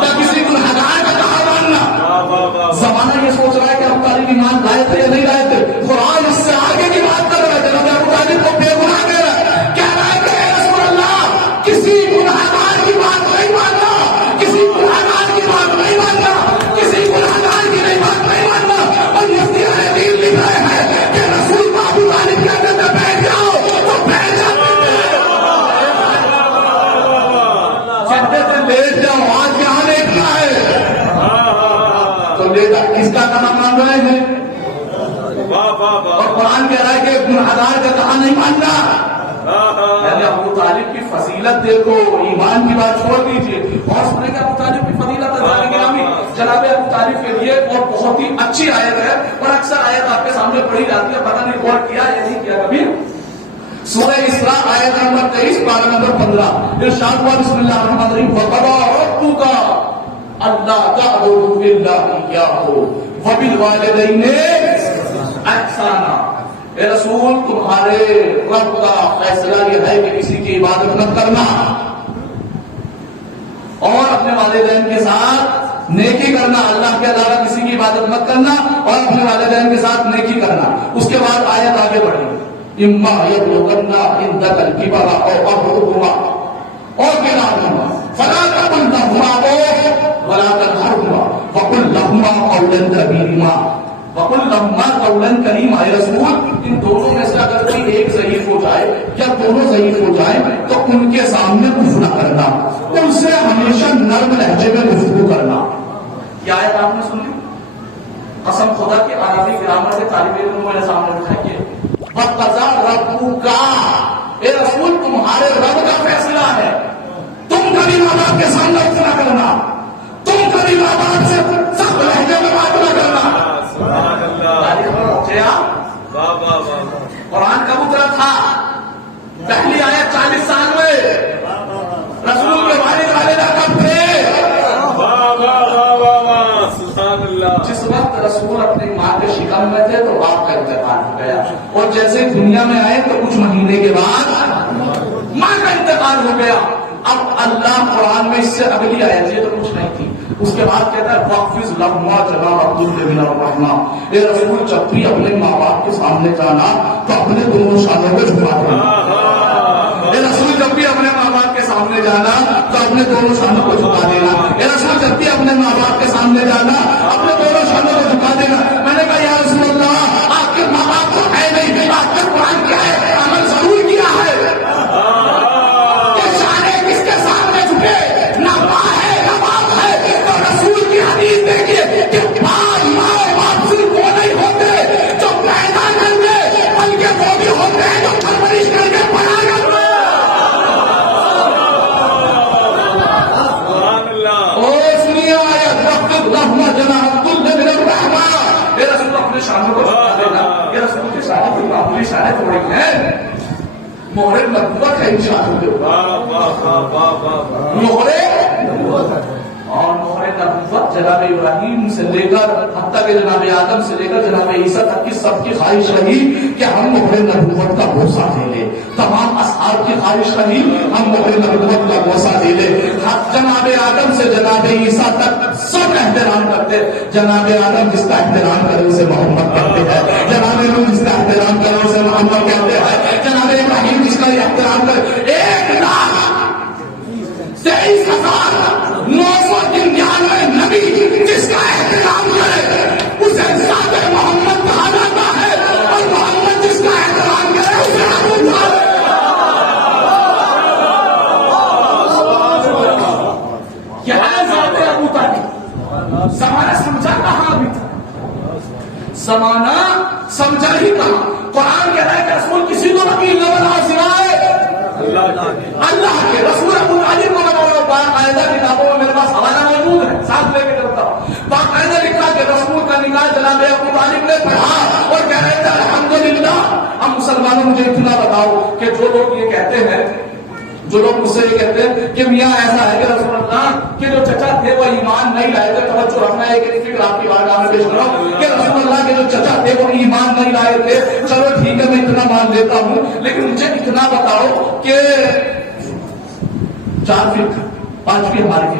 نہ کسی گناہگار کا کہا ماننا. زمانہ یہ سوچ رہا ہے کہ اب طالب ایمان لائے تھے یا نہیں لائے تھے. قرآن اس قرآن کہہ رہا ہے کہ گنہگار کا کہا نہیں ماننا. پہلے ابو طالب کی فضیلت دیکھو, ایمان کی بات چھوڑ دیجیے اور سنیں کہ ابو طالب کی فضیلت ہے. جناب ابو طالب کے لیے اور بہت ہی اچھی آیت ہے, اور اکثر آیت آپ کے سامنے پڑھی جاتی ہے, پتہ نہیں غور کیا یا نہیں کیا کبھی. سورہ اسراء آیت نمبر 23 پارہ نمبر 15 ارشاد ہوا بسم اللہ الرحمن الرحیم وَقَضَىٰ رَبُّكَ أَلَّا تَعْبُدُوا إِلَّا إِيَّاهُ وَبِالْوَالِدَيْنِ إِحْسَانًا. اے رسول تمہارے رب کا فیصلہ یہ ہے کہ کسی کی عبادت مت کرنا اور اپنے والدین کے ساتھ نیکی کرنا. اللہ کے علاوہ کسی کی عبادت مت کرنا اور اپنے والدین کے ساتھ نیکی کرنا. اس کے بعد آیت آگے بڑھی اما یبلغن عندک الکبر او احدهما او کلاهما فلا تقل لهما اف ولا تنهرهما وقل لهما قولا کریما. وقل لهما قولا کریما. اے رسول ان دونوں میں سے اگر کوئی ایک ضعیف ہو جائے یا دونوں ضعیف ہو جائیں تو ان کے سامنے کچھ نہ کرنا, ان سے ہمیشہ نرم لہجے میں گفتگو کرنا. یہ آیت آپ نے سن لی؟ قسم خدا کی عربی گرامر کے طالب علم میرے سامنے بٹھائیے. وَقَضَىٰ رَبُّكَ اے رسول تمہارے رب کا فیصلہ ہے. تم کبھی ماں باپ کے سامنے کچھ نہ کرنا, تم کبھی ماں باپ سے سخت لہجے میں بات نہ کرنا. قرآن کب اترا تھا؟ پہلی آیت 40 سال میں. رسول کے والد والدہ کب تھے؟ جس وقت رسول اپنی ماں کے شکم میں تھے تو باپ کا انتقال ہو گیا, اور جیسے دنیا میں آئے تو کچھ مہینے کے بعد ماں کا انتقال ہو گیا. اب اللہ قرآن میں اس سے اگلی آیت یہ تو کچھ نہیں تھی, اس کے بعد کہتا ہے وَاخْفِضْ لَهُمَا جَنَاحَ الذُّلِّ مِنَ الرَّحْمَةِ. اے رسول جب بھی اپنے ماں باپ کے سامنے جانا تو اپنے دونوں شانوں کو جھکا دینا. اے رسول جب بھی اپنے ماں باپ کے سامنے جانا تو اپنے دونوں شانوں کو جھکا دینا. اے رسول جب بھی اپنے ماں باپ کے سامنے جانا اپنے دونوں شانوں کو جھکا دینا. میں نے کہا یا رسول اللہ آپ کے ماں باپ تو ہے نہیں, آپ کے قرآن کیا ہے, عمل ضرور کیا ہے. مہر نبوت کا انشاء اور مہر نبوت جناب ابراہیم سے لے کر حتیٰ کہ جناب آدم سے لے کر جناب عیسیٰ تک کی سب کی خواہش رہی کہ ہم مہر نبوت کا بوسہ دے لیں. تمام اصحاب کی خواہش رہی ہم مہر نبوت کا بوسہ دے لیں. جناب آدم سے جناب عیسیٰ تک سب احترام کرتے. جناب آدم جس کا احترام کرے اسے محمد کہتے ہیں, جناب نوح جس کا احترام کرے اسے محمد کہتے ہیں, جناب ابراہیم جس کا احترام کرے 1,23,999 نبی جس کا احترام کرے اسے ذات محمد کہا جاتا ہے, اور محمد جس کا احترام کرے اسے ابو طالب. کیا ہے ذات ابو طالب؟ زمانہ سمجھا کہاں ابھی تھا, زمانہ سمجھا ہی کہاں. قرآن کہہ رہا ہے کہ رسول کسی کو وکیل نہ بنا سوائے اللہ کے. رسول ابو طالب کو بناؤ. باقاعدہ کتابوں میں میرے پاس حوالہ موجود ہے, ساتھ لے کے کرتا ہوں. باقاعدہ لکھا کہ رسول کا نکاح جناب ابو طالب نے پڑھا اور کہہ رہے تھے الحمدللہ. ہم مسلمانوں مجھے اتنا بتاؤ کہ جو لوگ یہ کہتے ہیں, جو لوگ مجھ سے یہ کہتے ہیں کہ میاں ایسا ہے کہ رسول اللہ کے جو چچا تھے وہ ایمان نہیں لائے تھے, توجہ رکھنا ہے کہ فکر آپ کی بارگاہ میں پیش کرو کہ رسول اللہ کے جو چچا تھے وہ ایمان نہیں لائے تھے. چلو ٹھیک ہے میں اتنا مان لیتا ہوں, لیکن مجھے اتنا بتاؤ کہ 4 فقہ 5 بھی ہماری ہے,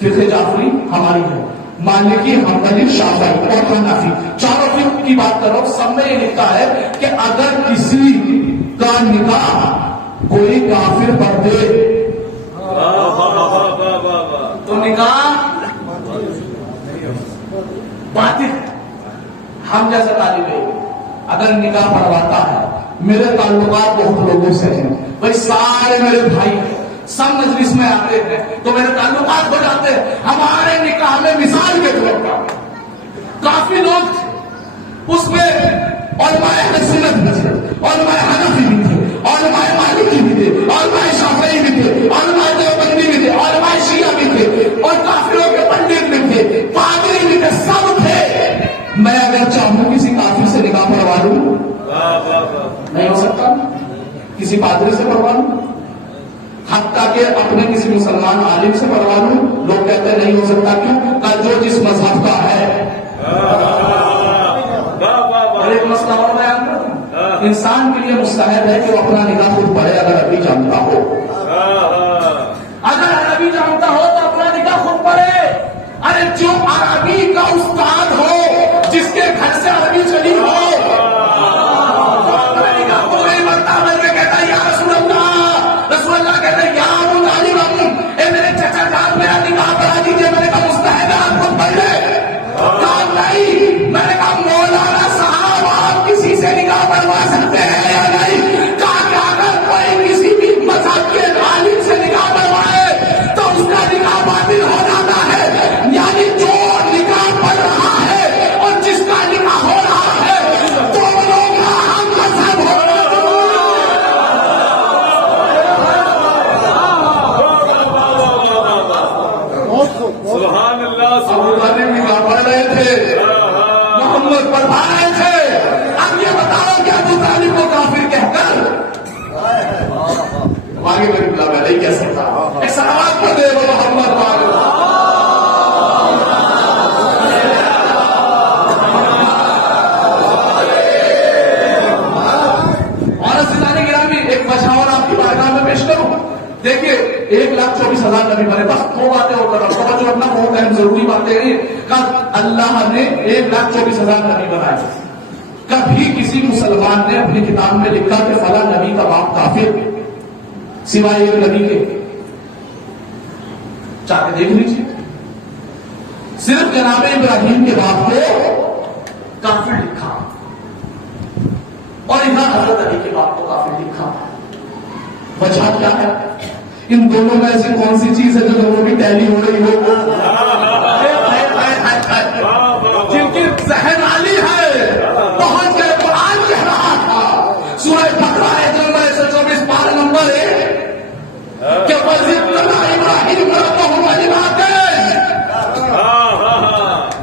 فقہ جعفری ہماری ہے, مالکی حنبلی شافعی اور حنفی, چاروں فقہ کی بات کرو. سب میں یہ لکھا ہے کہ اگر کسی کا نکاح کوئی کافر پڑھ دے تو نکاح باطل. ہم جیسا طالب علم اگر نکاح پڑھواتا ہے, میرے تعلقات بہت لوگوں سے ہیں بھائی, سارے میرے بھائی ہیں, سب مجلس میں آتے ہیں تو میرے تعلقات ہو جاتے ہیں. ہمارے نکاح میں مثال کے طور پر کافی لوگ اس میں, اور علماء اہل سنت بھی تھے, علماء حنفی بھی تھے, علماء مالکی بھی تھے, علماء شافعی بھی تھے, علماء دیوبندی بھی تھے, علماء شیعہ بھی تھے, اور کافروں کے پنڈت بھی تھے, پادری بھی تھے, سب تھے. میں اگر چاہوں کسی کافر سے نکاح پڑھوا لوں, نہیں ہو سکتا. کسی پادری سے پڑھوا لوں, حتیٰ کہ اپنے کسی مسلمان عالم سے پڑھوا لوں, لوگ کہتے ہیں نہیں ہو سکتا. کیوں؟ کہ جو جس مذہب کا ہے. ایک مسئلہ اور بیان کرتا ہوں, انسان کے لیے مستحب ہے کہ وہ اپنا نکاح خود پڑھے اگر عربی جانتا ہو. اگر عربی جانتا ہو تو اپنا نکاح خود پڑھے. ارے جو عربی کا استاد ہو, جس کے گھر سے عربی چلی ہو, اپنا نکاح خود نہیں پڑھتا. میں کہتا یا رسول اللہ, رسول اللہ کہتے ہیں یا ابو طالب, اے میرے چچا جان میرا نکاح پڑھا دیجیے. میں نے کہا مستحب ہے آپ خود پڑھ لے. کہا نہیں. میں نے کہا مولانا صاحب آپ کسی سے نکاح پڑھوا سکتے ہیں یا نہیں؟ کہا کہ اگر کوئی کسی بھی مذہب کے عالم سے نکاح پڑھوائے تو اس کا نکاح باطل ہو جاتا ہے. یعنی جو نکاح پڑھ رہا ہے اور جس کا نکاح ہو رہا ہے دونوں کا ہم مذہب ہو رہا ہے. سبحان اللہ, ابو طالب نکاح پڑھ رہے تھے, محمد پڑھا رہے تھے. اب یہ بتاؤ کہ ابو طالب کو کافر کہہ کر آگے میری بلا میں نہیں کہہ سکتا. ایک سلامات پڑھ دے وہ محمد والے. اور عزیزان گرامی, ایک وجہ اور آپ کی بارگاہ میں پیش کروں. دیکھیے 1,24,000 نبی بنے. بس دو باتیں ہو کر توجہ رکھنا, بہت اہم ضروری باتیں ہیں. کل اللہ نے 1,24,000 نبی بنائے. کبھی کسی مسلمان نے اپنی کتاب میں لکھا کہ فلاں نبی کا باپ کافر سوائے ایک نبی کے؟ چاہ کے دیکھ لیجیے. صرف جناب ابراہیم کے باپ کو کافر لکھا, اور یہاں حضرت علی کے باپ کو کافر لکھا. وجہ کیا ہے؟ ان دونوں میں ایسی کون سی چیز ہے جو دونوں کی ٹیلی ہو رہی ہو؟ جن کی ذہن عالی ہے. پہنچ گئے. قرآن کہہ رہا تھا سورہ بقرہ آیت نمبر 124 پارہ نمبر 1 کہ وَإِذِ ابْتَلَىٰ إِبْرَاهِيمَ رَبُّهُ بِكَلِمَاتٍ.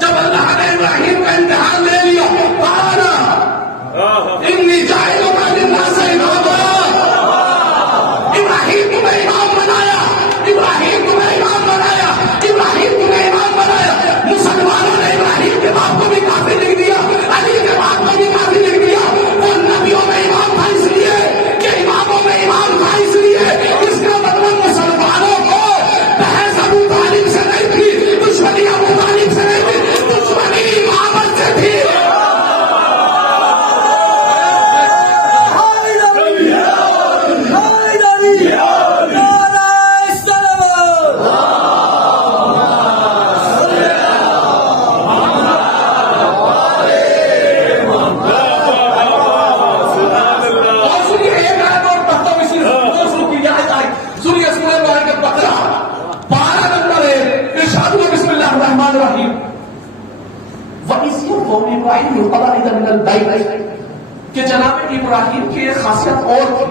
جب اللہ نے ابراہیم کا امتحان لے لیا, قَالَ إِنِّي جَاعِلُكَ لِلنَّاسِ إِمَامًا. ابراہیم تمہیں امام بنایا, ابراہیم تمہیں امام بنایا, ابراہیم تمہیں امام بنایا. مسلمانوں نے ابراہیم کے باپ کو بھی کافر لکھ دیا, علی کے باپ کو بھی کافر لکھ دیا. وہ نبیوں میں امام تھا اس لیے کہ اماموں میں امام تھا اس لیے. اس کا مطلب مسلمانوں کو بحث ابو طالب سے نہیں تھی, دشمنی ابو طالب سے نہیں تھی, دشمنی امامت سے تھی. کہ جناب ابراہیم کی ایک خاصیت اور تھی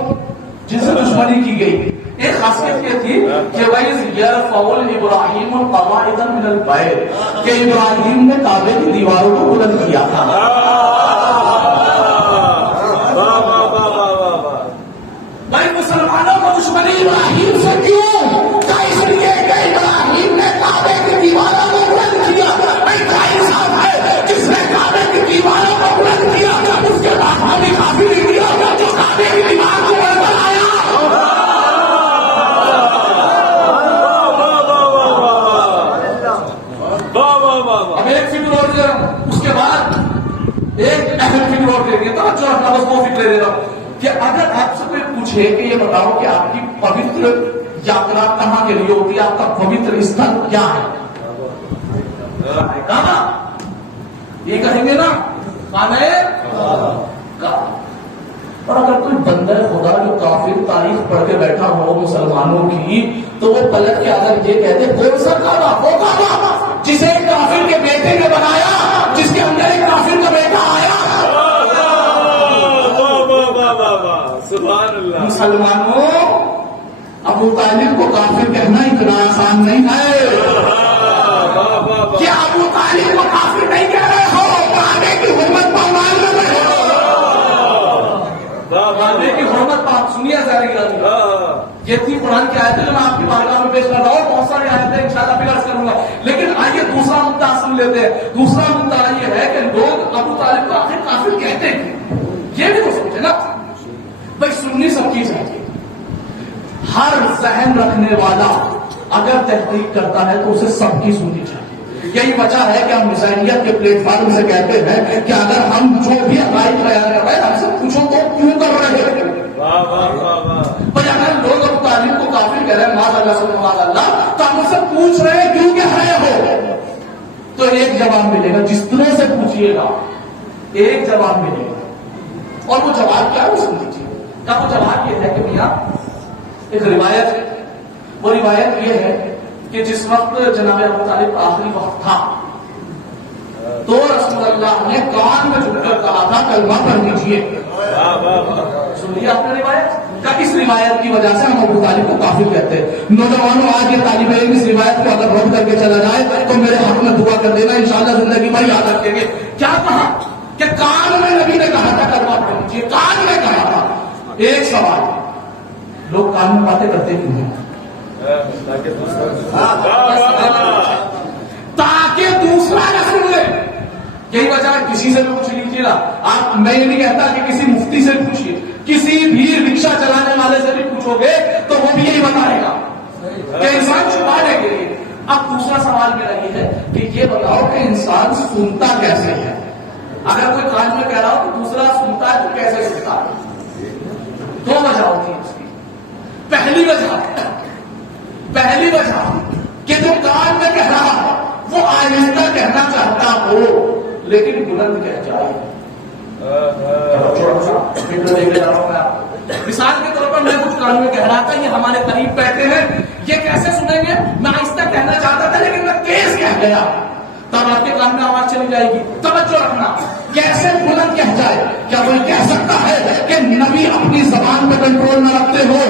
جن سے دشمنی کی گئی. ایک خاصیت یہ تھی کہ وَإِذْ يَرْفَعُ إِبْرَاهِيمُ الْقَوَاعِدَ مِنَ الْبَيْتِ, کہ ابراہیم نے کعبے کی دیواروں کو بلند کیا تھا. بھائی مسلمانوں کو دشمنی ابراہیم سے کیوں؟ اس لیے کہ ابراہیم نے کعبے کی دیواروں کو بلند کیا. بھائی کیا انصاف ہے جس نے کعبے کی دیواروں کو بلند کیا اس کے بعد ہمیں کافی نہیں دیا جو کعبے کی دیوار کو بلند بنایا. اب ایک فکر اور دے رہا ہوں, اس کے بعد ایک اہم فکر اور دے دیا. توجہ رکھنا, بس وہ فکر دے رہا ہوں کہ اگر آپ سے کوئی پوچھے کہ یہ بتاؤ کہ آپ کی پوتر یاترا کہاں کے لیے ہوتی ہے, آپ کا پوتر استھل کیا ہے, کہاں یہ کہیں گے نا کہاں ہے. اور اگر کوئی بندہ خدا جو کافر تاریخ پڑھ کے بیٹھا ہو مسلمانوں کی, تو وہ پلٹ کے اگر یہ کہتے کون سا کعبہ, وہ کعبہ جسے ایک کافر کے بیٹے نے بنایا, جس کے اندر ایک کافر کا بیٹا آیا. مسلمان نہیں ہے؟ کیا ابو طالب کو کافر نہیں کہہ رہے ہو؟ کعبے کی حرمت پر مان لے رہے ہو؟ کعبے کی حرمت پر سنیے ذرا یہ تھی قرآن کی آیتیں جو میں آپ کی بارگاہ میں پیش کر رہا ہوں. بہت ساری آیتیں انشاءاللہ پھر عرض کروں گا, لیکن آئیے دوسرا مدعا سن لیتے ہیں. دوسرا مدعا یہ ہے کہ لوگ ابو طالب کو آخر کافر کہتے ہیں, یہ بھی تو سمجھے نا بھائی. سننی سب چیز ہے. ہر ذہن رکھنے والا اگر تحقیق کرتا ہے تو اسے سب کی سننی چاہیے. یہی وجہ ہے کہ ہم مزاحیت کے پلیٹ فارم سے کہتے ہیں کہ اگر ہم جو بھی عقائد بیان کر رہے ہیں ہم سے پوچھو تو کیوں کر رہے ہیں. بھائی اگر لوگ ابو طالب کو کافر کہہ رہے ہیں معاذ اللہ سے معاذ اللہ, تو ہم ان سے پوچھ رہے ہیں کیوں کہہ رہے ہو, تو ایک جواب ملے گا. جس طرح سے پوچھیے گا ایک جواب ملے گا, اور وہ جواب کیا ہے وہ سن لیجیے. کیا وہ جواب یہ ہے کہ میاں ایک روایت ہے, وہ روایت یہ ہے کہ جس وقت جناب ابو طالب کا آخری وقت تھا تو رسول اللہ نے کان میں جھک کر کہا تھا کلمہ پڑھ لیجیے. سن لیا آپ نے روایت کا. اس روایت کی وجہ سے ہم ابو طالب کو کافر کہتے ہیں. نوجوانوں آج یہ طالب علم اس روایت کو اگر رد کر کے چلا جائے تو میرے حق میں دعا کر دینا, انشاءاللہ زندگی بھر یاد رکھیں گے. کیا کہا کہ کان میں نبی نے کہا تھا کلمہ پڑھ لیجیے, کان میں کہا تھا. ایک سوال, لوگ کان میں باتیں کرتے کیوں ہیں؟ تاکہ دوسرا نہ سن لے. یہی وجہ ہے کسی سے بھی پوچھ لیجیے نا آپ. میں یہ نہیں کہتا کہ کسی مفتی سے پوچھیے, کسی بھی رکشہ چلانے والے سے بھی پوچھو گے تو وہ بھی یہی بتائے گا کہ انسان چھپانے کے لیے. اب دوسرا سوال میرا یہ ہے کہ یہ بتاؤ کہ انسان سنتا کیسے ہے؟ اگر کوئی کان میں کہہ رہا ہو تو دوسرا سنتا ہے تو کیسے سنتا ہے؟ دو وجہ ہوتی ہے اس کی. پہلی وجہ کہ جو کان میں کہہ رہا ہے وہ آہستہ کہنا چاہتا ہو لیکن بلند کہہ جائے. مثال کے طور پر میں کچھ کان میں کہہ رہا تھا, یہ ہمارے قریب بیٹھے ہیں, یہ کیسے سنیں گے؟ میں آہستہ کہنا چاہتا تھا لیکن میں تیز کہہ گیا, تب آپ کے کان میں آواز چلی جائے گی. توجہ رکھنا, کیسے بلند کہہ جائے. کیا کوئی کہہ سکتا ہے کہ نبی اپنی زبان پہ کنٹرول نہ رکھتے ہو؟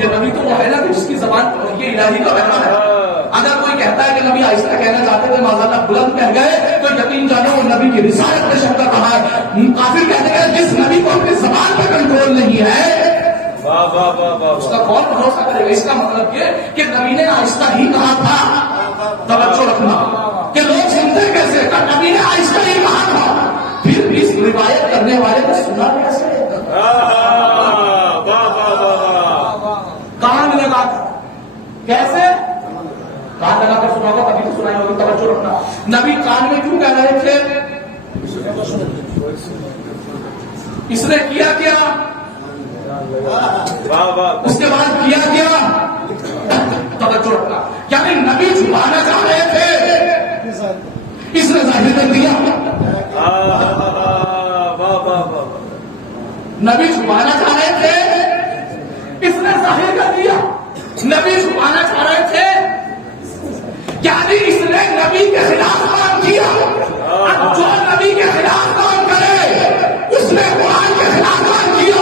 یہ نبی تو وہ ہے نا کہ جس کی زبان یہ الہی کا کہنا ہے. اگر کوئی کہتا ہے کہ نبی آہستہ کہنا چاہتے تھے معاذ اللہ بلند کہہ گئے تو یقین جانو وہ نبی کی رسالت پہ شک کر رہا ہے. کافر کہتے ہیں جس نبی کو اپنی زبان پہ کنٹرول نہیں ہے اس کا کون بھروسہ کرے گا. اس کا مطلب یہ کہ نبی نے آہستہ ہی کہا تھا. توجہ رکھنا کہ لوگ سنتے کیسے, کہ نبی نے آہستہ ہی کہا تھا, پھر بھی روایت کرنے والے نے سنا کیسے؟ کان لگا کر. کیسے کان لگا کر سنا ہوگا تبھی تو سنائی ہوگی. توجہ رکھنا, نبی کان میں کیوں کہہ رہے تھے؟ اس نے کیا کیا, اس کے بعد کیا کیا. توجہ رکھنا, یعنی نبی چھپانا چاہ رہے تھے, اس نے ظاہر کر دیا. نبی چھپانا چاہ رہے تھے, اس نے ظاہر کر دیا. نبی چھپانا چاہ رہے تھے یعنی اس نے نبی کے خلاف کام کیا. اب جو نبی کے خلاف کام کرے اس نے قرآن کے خلاف کام کیا.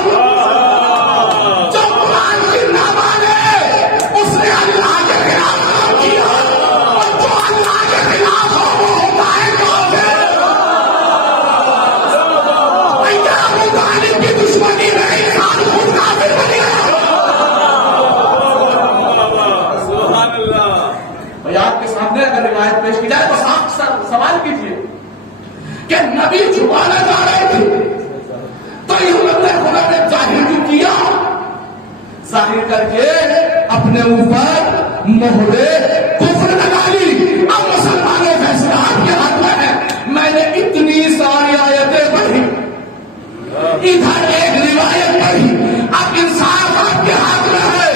جو قرآن کی نہ مانے اس نے اللہ کے خلاف کام کیا. اور جو اللہ کے خلاف ہو وہ ہوتا ہے کافر. ابو طالب کی دشمنی میں انسان خود کافر بن گیا. آپ کے سامنے اگر روایت پیش کی جائے تو صاف سوال کیجیے کہ نبی چھپانا چاہ رہے تھے تو خدا نے ظاہر کیوں کیا؟ ظاہر کر کے اپنے اوپر مہرے کفر لگا لی. اب مسلمانوں فیصلہ آپ کے ہاتھ میں ہے. میں نے اتنی ساری آیتیں پڑھی, ادھر ایک روایت پڑھی, اب انصاف آپ کے ہاتھ میں ہے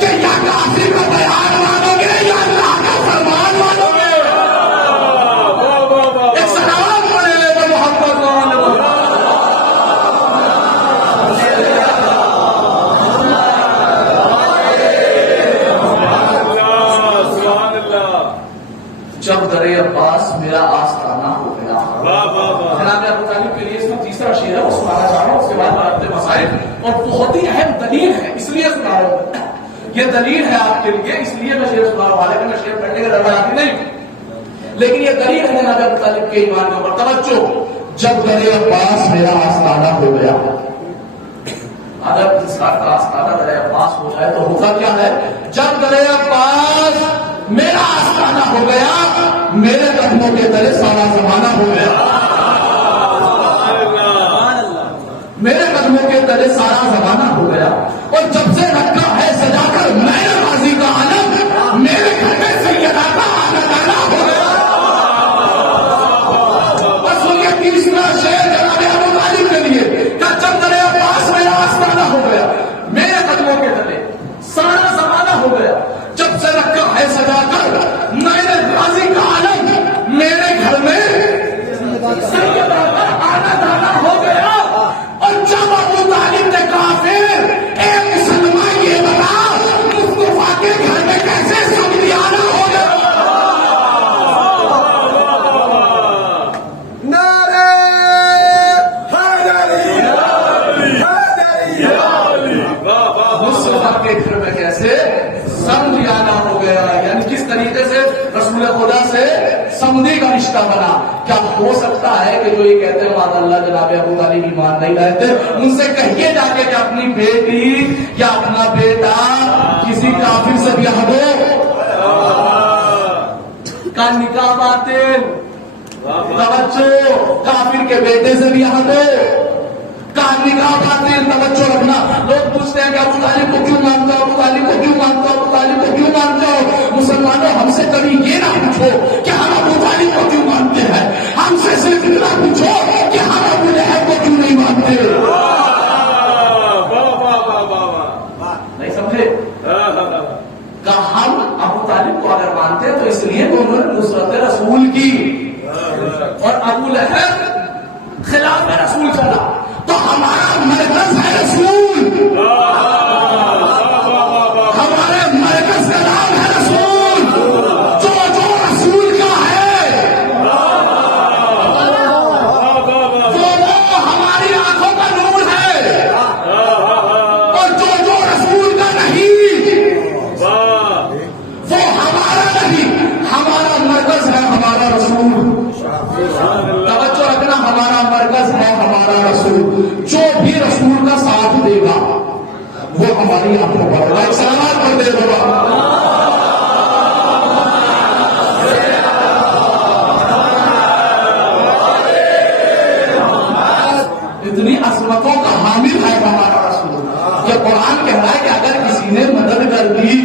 کہ یا کافر کا بیان مانو گے یا اللہ کا فرمان مانو گے. ایک سلام پڑھے محمد جب درے عباس میرا آستانہ ہو گیا. جناب ابو طالب کے لیے اس میں تیسرا شعر ہے وہ سنانا چاہ رہا ہوں, اس کے بعد اپنے مسائل اور بہت ہی اہم دلیل ہے اس لیے سنا رہا ہوں. یہ دلیل ہے آپ کے لیے، اس لیے میں شیئر سنانے والے کہ میں شیئر کرنے کا ڈر آتی نہیں، لیکن یہ دلیل ہے جناب ابو طالب کے ایمان کے اوپر۔ توجہ، جب دریا عباس میرا آستانہ ہو گیا، اگر کسی کا آستانہ دریا عباس ہو جائے تو ہوگا کیا ہے؟ جب دریا عباس میرا آستانہ ہو گیا، میرے قدموں کے تلے سارا زمانہ ہو گیا، میرے قدموں کے تلے سارا زمانہ ہو گیا، اور جب سے رکھا ہے سجا کر میں غازی کا عالم، میرے گھر میں سیدہ کا آنا جانا ہو گیا۔ بس یہ تیسرا شعر جناب ابو طالب کے لیے کہ جب دریا عباس میرا آستانہ ہو گیا، میرے قدموں کے تلے سارا زمانہ ہو گیا، جب سے رکھا ہے سجا کر میں غازی کا عالم، میرے گھر میں سیدہ کا آنا جانا ہو گیا۔ اور جب ابو طالب نے کہا پھر اے مسلمان یہ بتا مصطفیٰ کے گھر میں کیسے سمجھانا ہو گیا؟ نعرہ حیدری حیدری مصطفیٰ کے گھر میں کیسے سمجھانا ہو گیا، یعنی کس طریقے سے رسول خدا سے سمجھی کا رشتہ بنا۔ کیا ہو سکتا ہے کہ جو یہ کہتے ہیں معاذ اللہ جناب ابو طالب ایمان نہیں لائے تھے، ان سے کہیے جا کے کہ اپنی بیٹی یا اپنا بیٹا کسی کافر سے بیاہ دو، کا نکاح باطل، توجہ، کافر کے بیٹے سے بیاہ دو، کا نکاح باطل، توجہ رکھنا۔ لوگ پوچھتے ہیں کہ ابو طالب کو کیوں مانتا ہو، ابو طالب کو کیوں مانتا ہو، ابو طالب کو کیوں مانتا ہو؟ مسلمانوں ہم سے کبھی یہ نہ پوچھو کہ ہم ابو طالب کو کیوں مانتے ہیں، ہم سے صرف اتنا پوچھو کہ ہم ابو لہب کو کیوں نہیں مانتے۔ نہیں سمجھے؟ کہ ہم ابو طالب کو اگر مانتے ہیں تو اس لیے کہ انہوں نے نصرت رسول کی، اور ابو لہب خلاف رسول چلا، تو ہمارا مرکز ہے رسول، ہمارے مرکز کا نام ہے رسول، جو جو رسول کا ہے وہ ہماری آنکھوں کا نور ہے، اور جو جو رسول کا نہیں وہ ہمارا نہیں، ہمارا مرکز ہے ہمارا رسول۔ توجہ رکھنا، ہمارا مرکز ہے ہمارا رسول، جو بھی رسول کا ساتھ دے گا وہ ہماری آنکھوں پر سلامات کر دے گا۔ اتنی عظمتوں کا حامل ہے ہمارا رسول کہ قرآن کہہ رہا ہے کہ اگر کسی نے مدد کر دی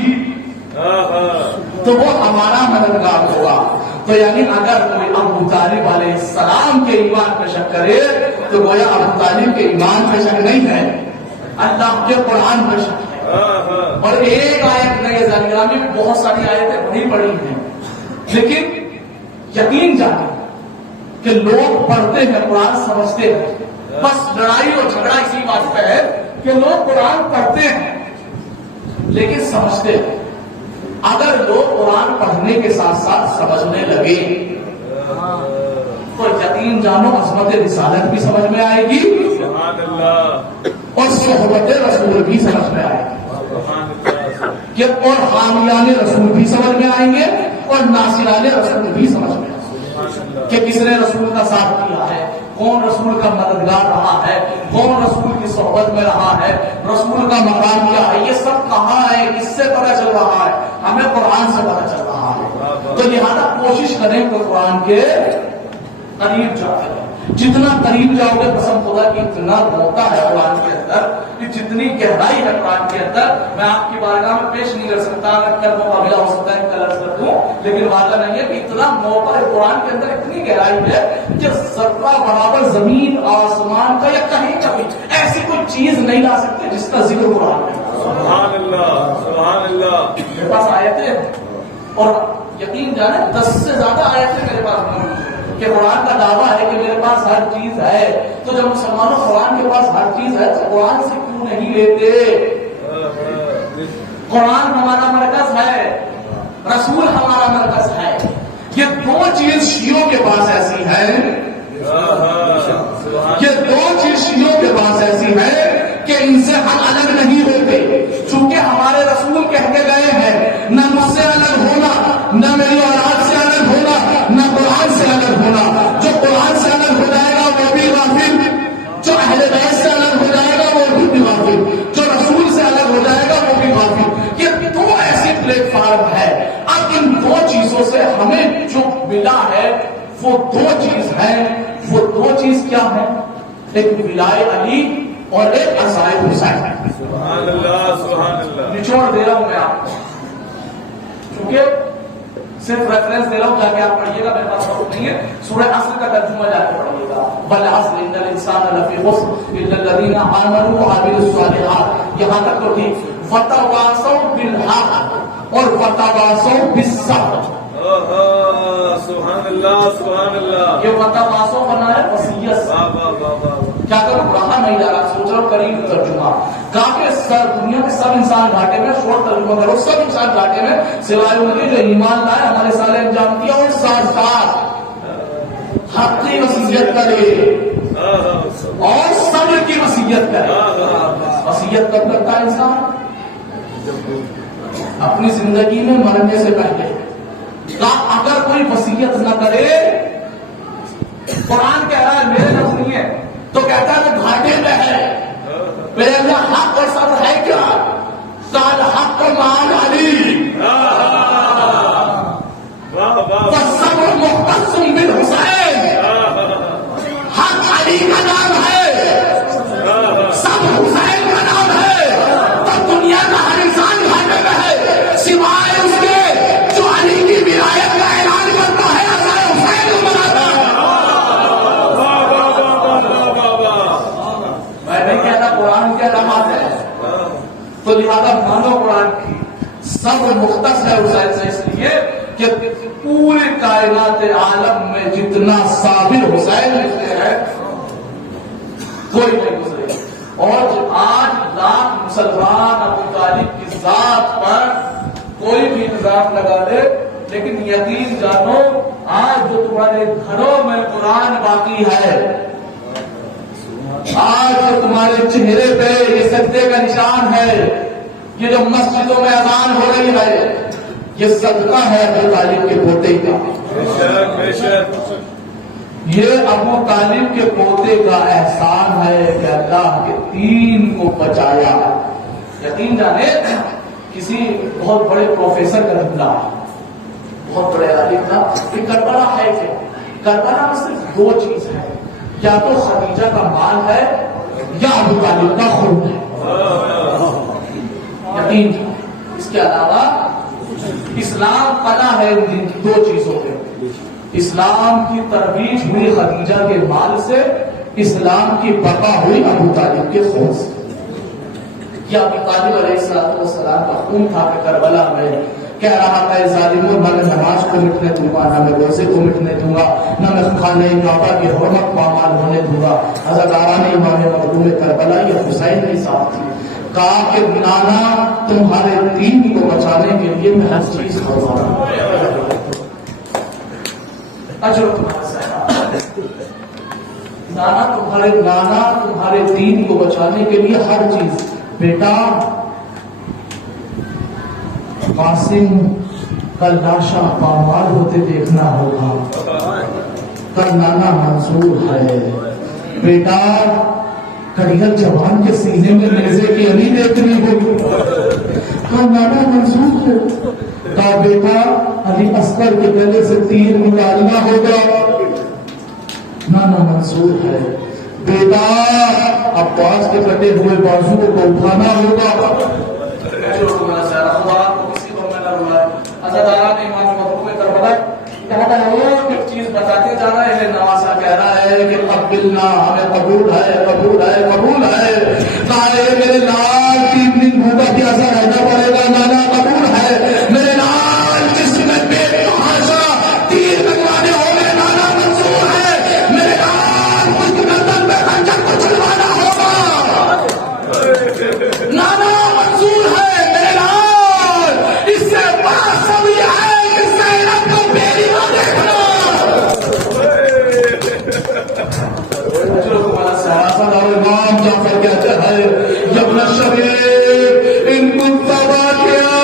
تو وہ ہمارا مددگار ہوگا۔ تو یعنی اگر کوئی ابو طالب علیہ السلام کے ایمان پہ شک کرے تو گویا ابو طالب کے ایمان پہ شک نہیں ہے، اللہ کے قرآن پہ شک ہے۔ اور ایک آیت نہیں، زنگرامی میں بہت ساری آیتیں بڑی بڑی ہیں، لیکن یقین جانے کہ لوگ پڑھتے ہیں قرآن سمجھتے ہیں، بس لڑائی اور جھگڑا اسی بات پہ ہے کہ لوگ قرآن پڑھتے ہیں لیکن سمجھتے ہیں۔ اگر لوگ قرآن پڑھنے کے ساتھ ساتھ سمجھنے لگے تو یقین جانو عظمت رسالت بھی سمجھ میں آئے گی اور صحبت رسول بھی سمجھ میں آئے گی، اور حامیان رسول بھی سمجھ میں آئیں گے اور ناصران رسول بھی سمجھ میں آئیں گے کہ کس نے رسول کا ساتھ کیا ہے، کون رسول کا مددگار رہا ہے، کون رسول کی صحبت میں رہا ہے، رسول کا مقام کیا ہے، یہ سب کہاں ہے، کس سے پتہ چل رہا ہے؟ ہمیں قرآن سے پتہ چل رہا ہے۔ تو لہذا کوشش کریں کہ قرآن کے قریب جاتے ہیں، جتنا قریب جاؤ گے قسم خدا کی اتنا موقع ہے قرآن کے اندر، کہ جتنی گہرائی ہے قرآن کے اندر میں آپ کی بارگاہ میں پیش نہیں کر سکتا، اگر کل مقابلہ ہو سکتا ہے کل عرض کر دوں، لیکن وعدہ نہیں ہے کہ اتنا موقع ہے قرآن کے اندر، اتنی گہرائی ہے کہ ذرہ برابر زمین آسمان کا یا کہیں کبھی ایسی کوئی چیز نہیں لا سکتے جس کا ذکر قرآن میں۔ سبحان اللہ سبحان اللہ۔ میرے پاس آیتیں اور یقین جانے 10 سے زیادہ آیتیں میرے پاس موجود ہیں کہ قرآن کا دعویٰ ہے کہ میرے پاس ہر چیز ہے، تو جب مسلمانوں قرآن کے پاس ہر چیز ہے تو قرآن سے کیوں نہیں لیتے؟ قرآن ہمارا مرکز ہے، رسول ہمارا مرکز ہے، یہ دو چیز شیعوں کے پاس ایسی ہے، یہ دو چیز شیعوں کے پاس ایسی ہے کہ ان سے ہم الگ نہیں ہوتے، چونکہ ہمارے رسول کے چیزوں سے ہمیں جو ملا ہے وہ دو چیز ہے. وہ دو چیز کیا ہے؟ ایک ولائے علی اور ایک عصائے حسین. سبحان اللہ سبحان اللہ. نچوڑ دے رہا ہوں میں آپ کو، چونکہ صرف ریفرنس دے رہا ہوں تاکہ آپ پڑھیے گا، میرے پاس وقت نہیں ہے. سورہ عصر کا ترجمہ جا کے پڑھیے گا. والعصر ان الانسان لفی خسر الا الذین آمنوا وعملوا الصالحات، یہاں تک تو ٹھیک. وتواصوا بالحق اور وتواصوا بالصبر. سبحان اللہ سبحان اللہ. یہ وتواصوا بنا ہے وصیت سے. واہ واہ واہ واہ. کیا کروں رہا نہیں جا رہا، سوچ رہا ہوں قریب ترجمہ. کافی دنیا کے سب انسان گھاٹے میں، شورٹ ترجمہ کرو، سب انسان گھاٹے میں سوائے ان کے جو ایمان لائے، ہمارے سارے انجام دیا اور ساتھ ساتھ حق کی وصیت کرے اور صبر کی وصیت کرے. وصیت کب کرتا ہے انسان؟ اپنی زندگی میں مرنے سے پہلے. اگر کوئی وصیت نہ کرے، قرآن کہہ رہا ہے، میرے لفظ نہیں ہے، تو کہتا ہے کہ گھاٹے میں ہے. میرے اللہ حق اور صبر ہے کیا؟ قال حق مال علی والصبر مختص بالحسین. حق علی کا نام ہے، صبر حسین کا نام ہے. تو دنیا کا ہر انسان گھاٹے میں ہے سوائے اس کے جو علی کی ولایت کا اعلان کرتا ہے، عصائے حسین کو مناتا ہے. میں نہیں کہتا قرآن کے علامات ہے، تو لہذا مانو قرآن کی. صبر مختص ہے حسین سے اس لیے کہ پورے کائنات عالم میں جتنا صابر حسین لکھتے ہیں کوئی نہیں گزرے. اور آج لاکھ مسلمان ابو طالب کی ذات پر کوئی بھی الزام لگا دے، لیکن یقین جانو آج جو تمہارے گھروں میں قرآن باقی ہے، آج جو تمہارے چہرے پہ یہ سجدے کا نشان ہے، یہ جو مسجدوں میں اذان ہو رہی ہے، یہ صدقہ ہے ابو طالب کے پوتے کا. یہ ابو طالب کے پوتے کا احسان ہے کہ اللہ کے دین کو بچایا. یقین جانے کسی بہت بڑے پروفیسر کا جملہ، بہت بڑے عالم تھا کہ کربلا ہے کیا؟ کربلا میں صرف دو چیز ہے، یا تو خدیجہ کا مال ہے یا ابو طالب کا خون ہے. یقین اس کے علاوہ اسلام پناہ ہے ان دو چیزوں پہ. اسلام کی ترویج ہوئی خدیجہ کے مال سے، اسلام کی بقا ہوئی ابو طالب کے خون سے. یہ ابو طالب علیہ السلام کا خون تھا کہ کربلا میں کہہ رہا تھا ظالموں، نہ میں نماز کو مٹنے دوں گا، نہ میں روزے کو مٹنے دوں گا، نہ میں خانہ کعبہ کی حرمت پامال ہونے دوں گا. ہزاران امام مظلوم کربلا یہ حسین کے ساتھ تھی. کہا کہ نانا تمہارے دین کو بچانے کے لیے میں ہر چیز کروں گا. اجر تمہارا سایہ. نانا تمہارے دین کو بچانے کے لیے ہر چیز. بیٹا قاسم کا لاشا پامال ہوتے دیکھنا ہوگا، کل نانا منصور ہے. بیٹا کڑیل جوان کے سینے میں نیزے کی علی دیکھنی ہوگی، کل نانا منصور ہے. کہا بیٹا علی اصغر کے گلے سے تیر نکالنا ہوگا، نانا منصور ہے. بیٹا عباس کے کٹے ہوئے بازو کو اٹھانا ہوگا. ایک چیز بتاتے جا رہا ہے، نواسا کہہ رہا ہے کہ قبلنا، ہمیں قبول ہے قبول ہے قبول ہے. میرے لال 3 دن بھوکا پیاسا رہنا پڑے گا، نانا قبول ہے. میرے لال جس میں پیٹ تماشا 3 بنوانے ہو گئے، نانا منصور ہے. میرے لال کچھ گردن میں خنجر کو چلوانا ہوگا، نانا منصور ہے. میرے لال اس سے بڑا سب یہ ہے کہ سیرت کو میری نہ دیکھنا. امام جعفر کہتے ہیں ابن شریف ان كنت باكيا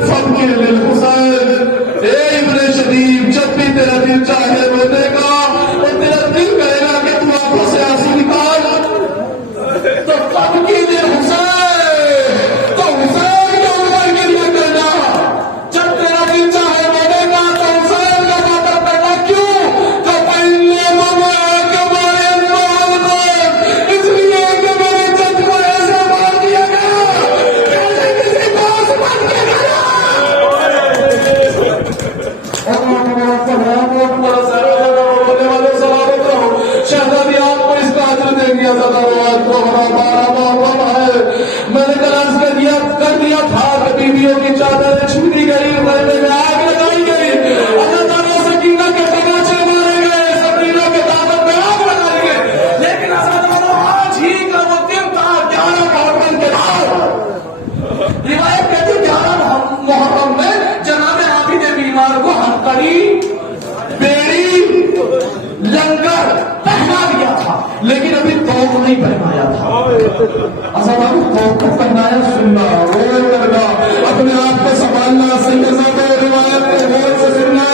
فابكي للحسين. اے ابن شریف جب بھی تیرا دل چاہے رونے کا اور تیرا دل کہے گا کہ تم آنکھوں سے آنسو نکال تو فابكي للحسين، تو حسین کے اوپر گریہ کرنا. جب تیرا دل چاہے رونے کا تو شہزادی آپ کو اس کا اجر دیں گے. میں نے کلاس کر دیا تھا کہ بیویوں کی چادریں چھوٹی گئی, پہلے میں آگ لگائی گئی, اللہ تعالیٰ سکینہ کے تماچے مارے گئے, سکینہ کے دامن میں آگ لگائی گئی. لیکن آج ہی کا وہ دن تھا 11 محرم کے بعد. روایت کہتی 11 محرم میں جناب عابد بیمار کو ہنکڑی, بیڑی, لنگر پہنا دیا تھا, لیکن ابھی توق نہیں پہنایا تھا. توق کو پہنایا. سننا اپنے آپ کو سنبھالنا, روایت کو غور سے سننا.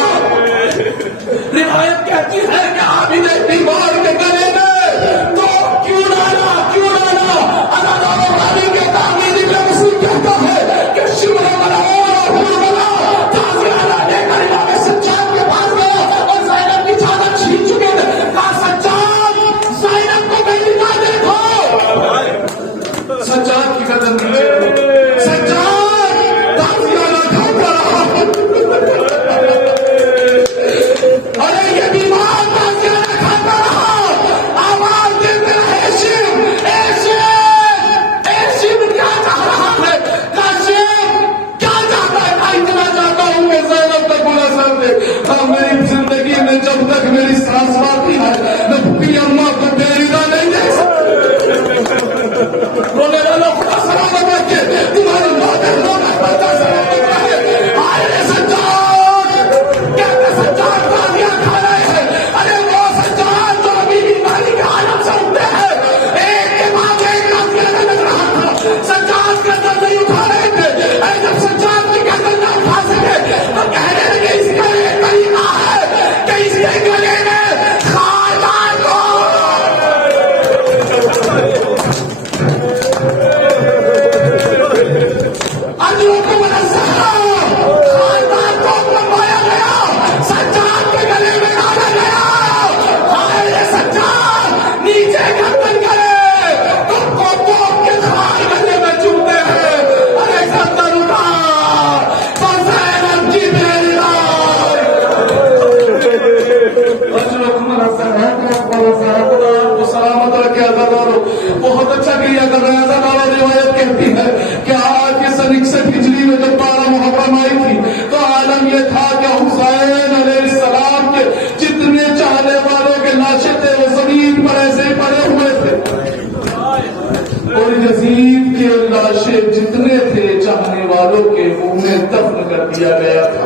روایت کہتی ہے کہ عابد بیمار کے گلے میں تو کیوں ڈالا, اللہ تعالی کے تعمیری لفظ کہتا ہے کہ شمر والا لے کر امام سجاد کے پاس گیا اور زینب کی چادر چھین چکے تھے. کہا سجاد, زینب کو میری نہ دیکھو. سجاد کی قدم سجاد تازیانہ کھاتا رہا. ارے یہ بیمار تازیانہ کھاتا رہا, آواز دیتے رہے شم کیا چاہ رہا ہے, کاشم کیا چاہتا ہے. اتنا چاہتا ہوں کہ زینب تک بلا سکتے. میری زندگی میں جب تک میری سانس باقی ہے میں پھپھی اماں کو بیریدہ نہیں دے سکتا. رونے والوں خدا سلامت رکھے, تمہاری موتیں رونا پڑتا سلامت رہے. آئے سجاد, کہتے سجاد تازیاں کھا رہے ہیں. ارے وہ سجاد جو ابھی بیماری کے عالم سے اٹھتے ہیں, ایک کے بعد ایک تازیاں لگ رہا تھا. سجاد کا در نہیں اٹھا رہے تھے. اے جب سجاد کی گردن نہ اٹھا سکے تو کہنے لگے اس کا ایک طریقہ ہے کہ اس کے گلے میں خاردار کو اجروں کو خاردار کو منوایا گیا, سجاد کے گلے میں ڈالا گیا. ہائے سجاد نیچے گردن کرے تم کو توپ کے خار گلے میں چومتے ہیں. ارے گردن اٹھا تو زینب کی بیری سلامت رکھے. بہت اچھا کیا کر رہے ہیں. روایت کہتی ہے کہ آج کے سن 61 ہجری میں جب 12 محرم آئی تھی تو عالم یہ تھا کہ حسین علیہ السلام کے جتنے چاہنے والوں کے لاشیں تھے وہ زمین پر ایسے ہی پڑے ہوئے تھے, اور یزید کے لاشیں جتنے تھے چاہنے والوں کے منہ میں دفن کر دیا گیا تھا.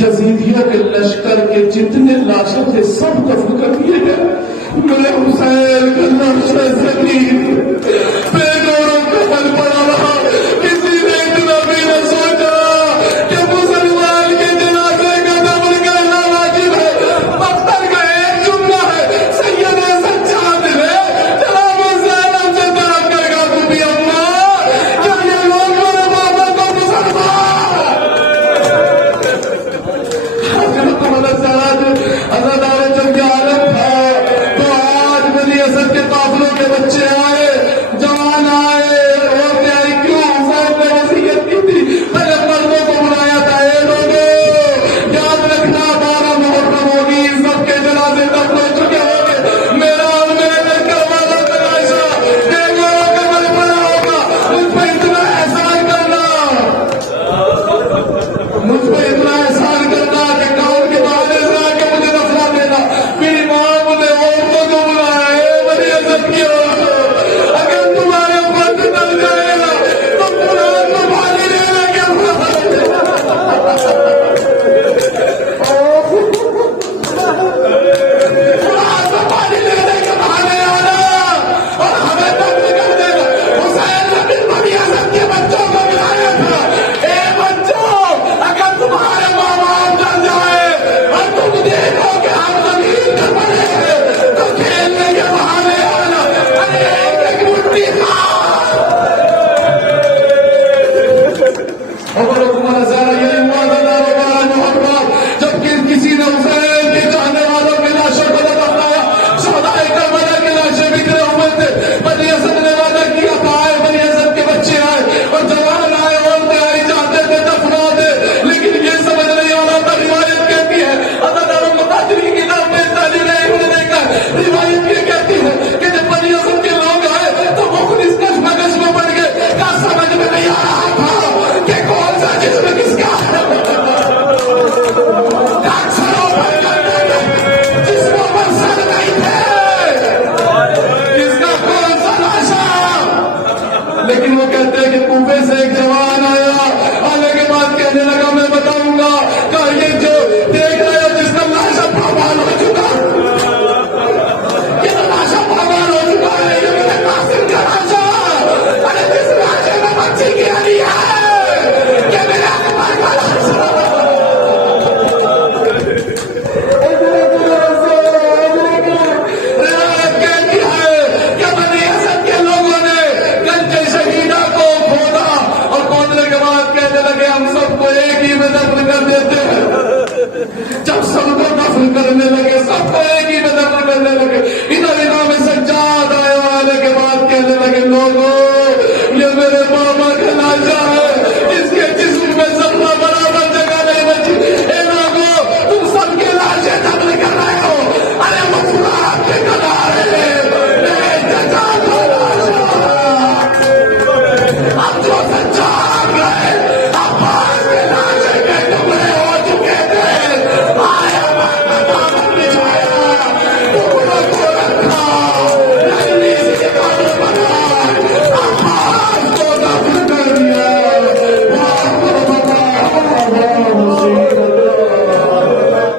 یزیدیہ کے لشکر کے جتنے لاشیں تھے سب دفن کر دیے گئے. میرے حسین کا لاشیں زمین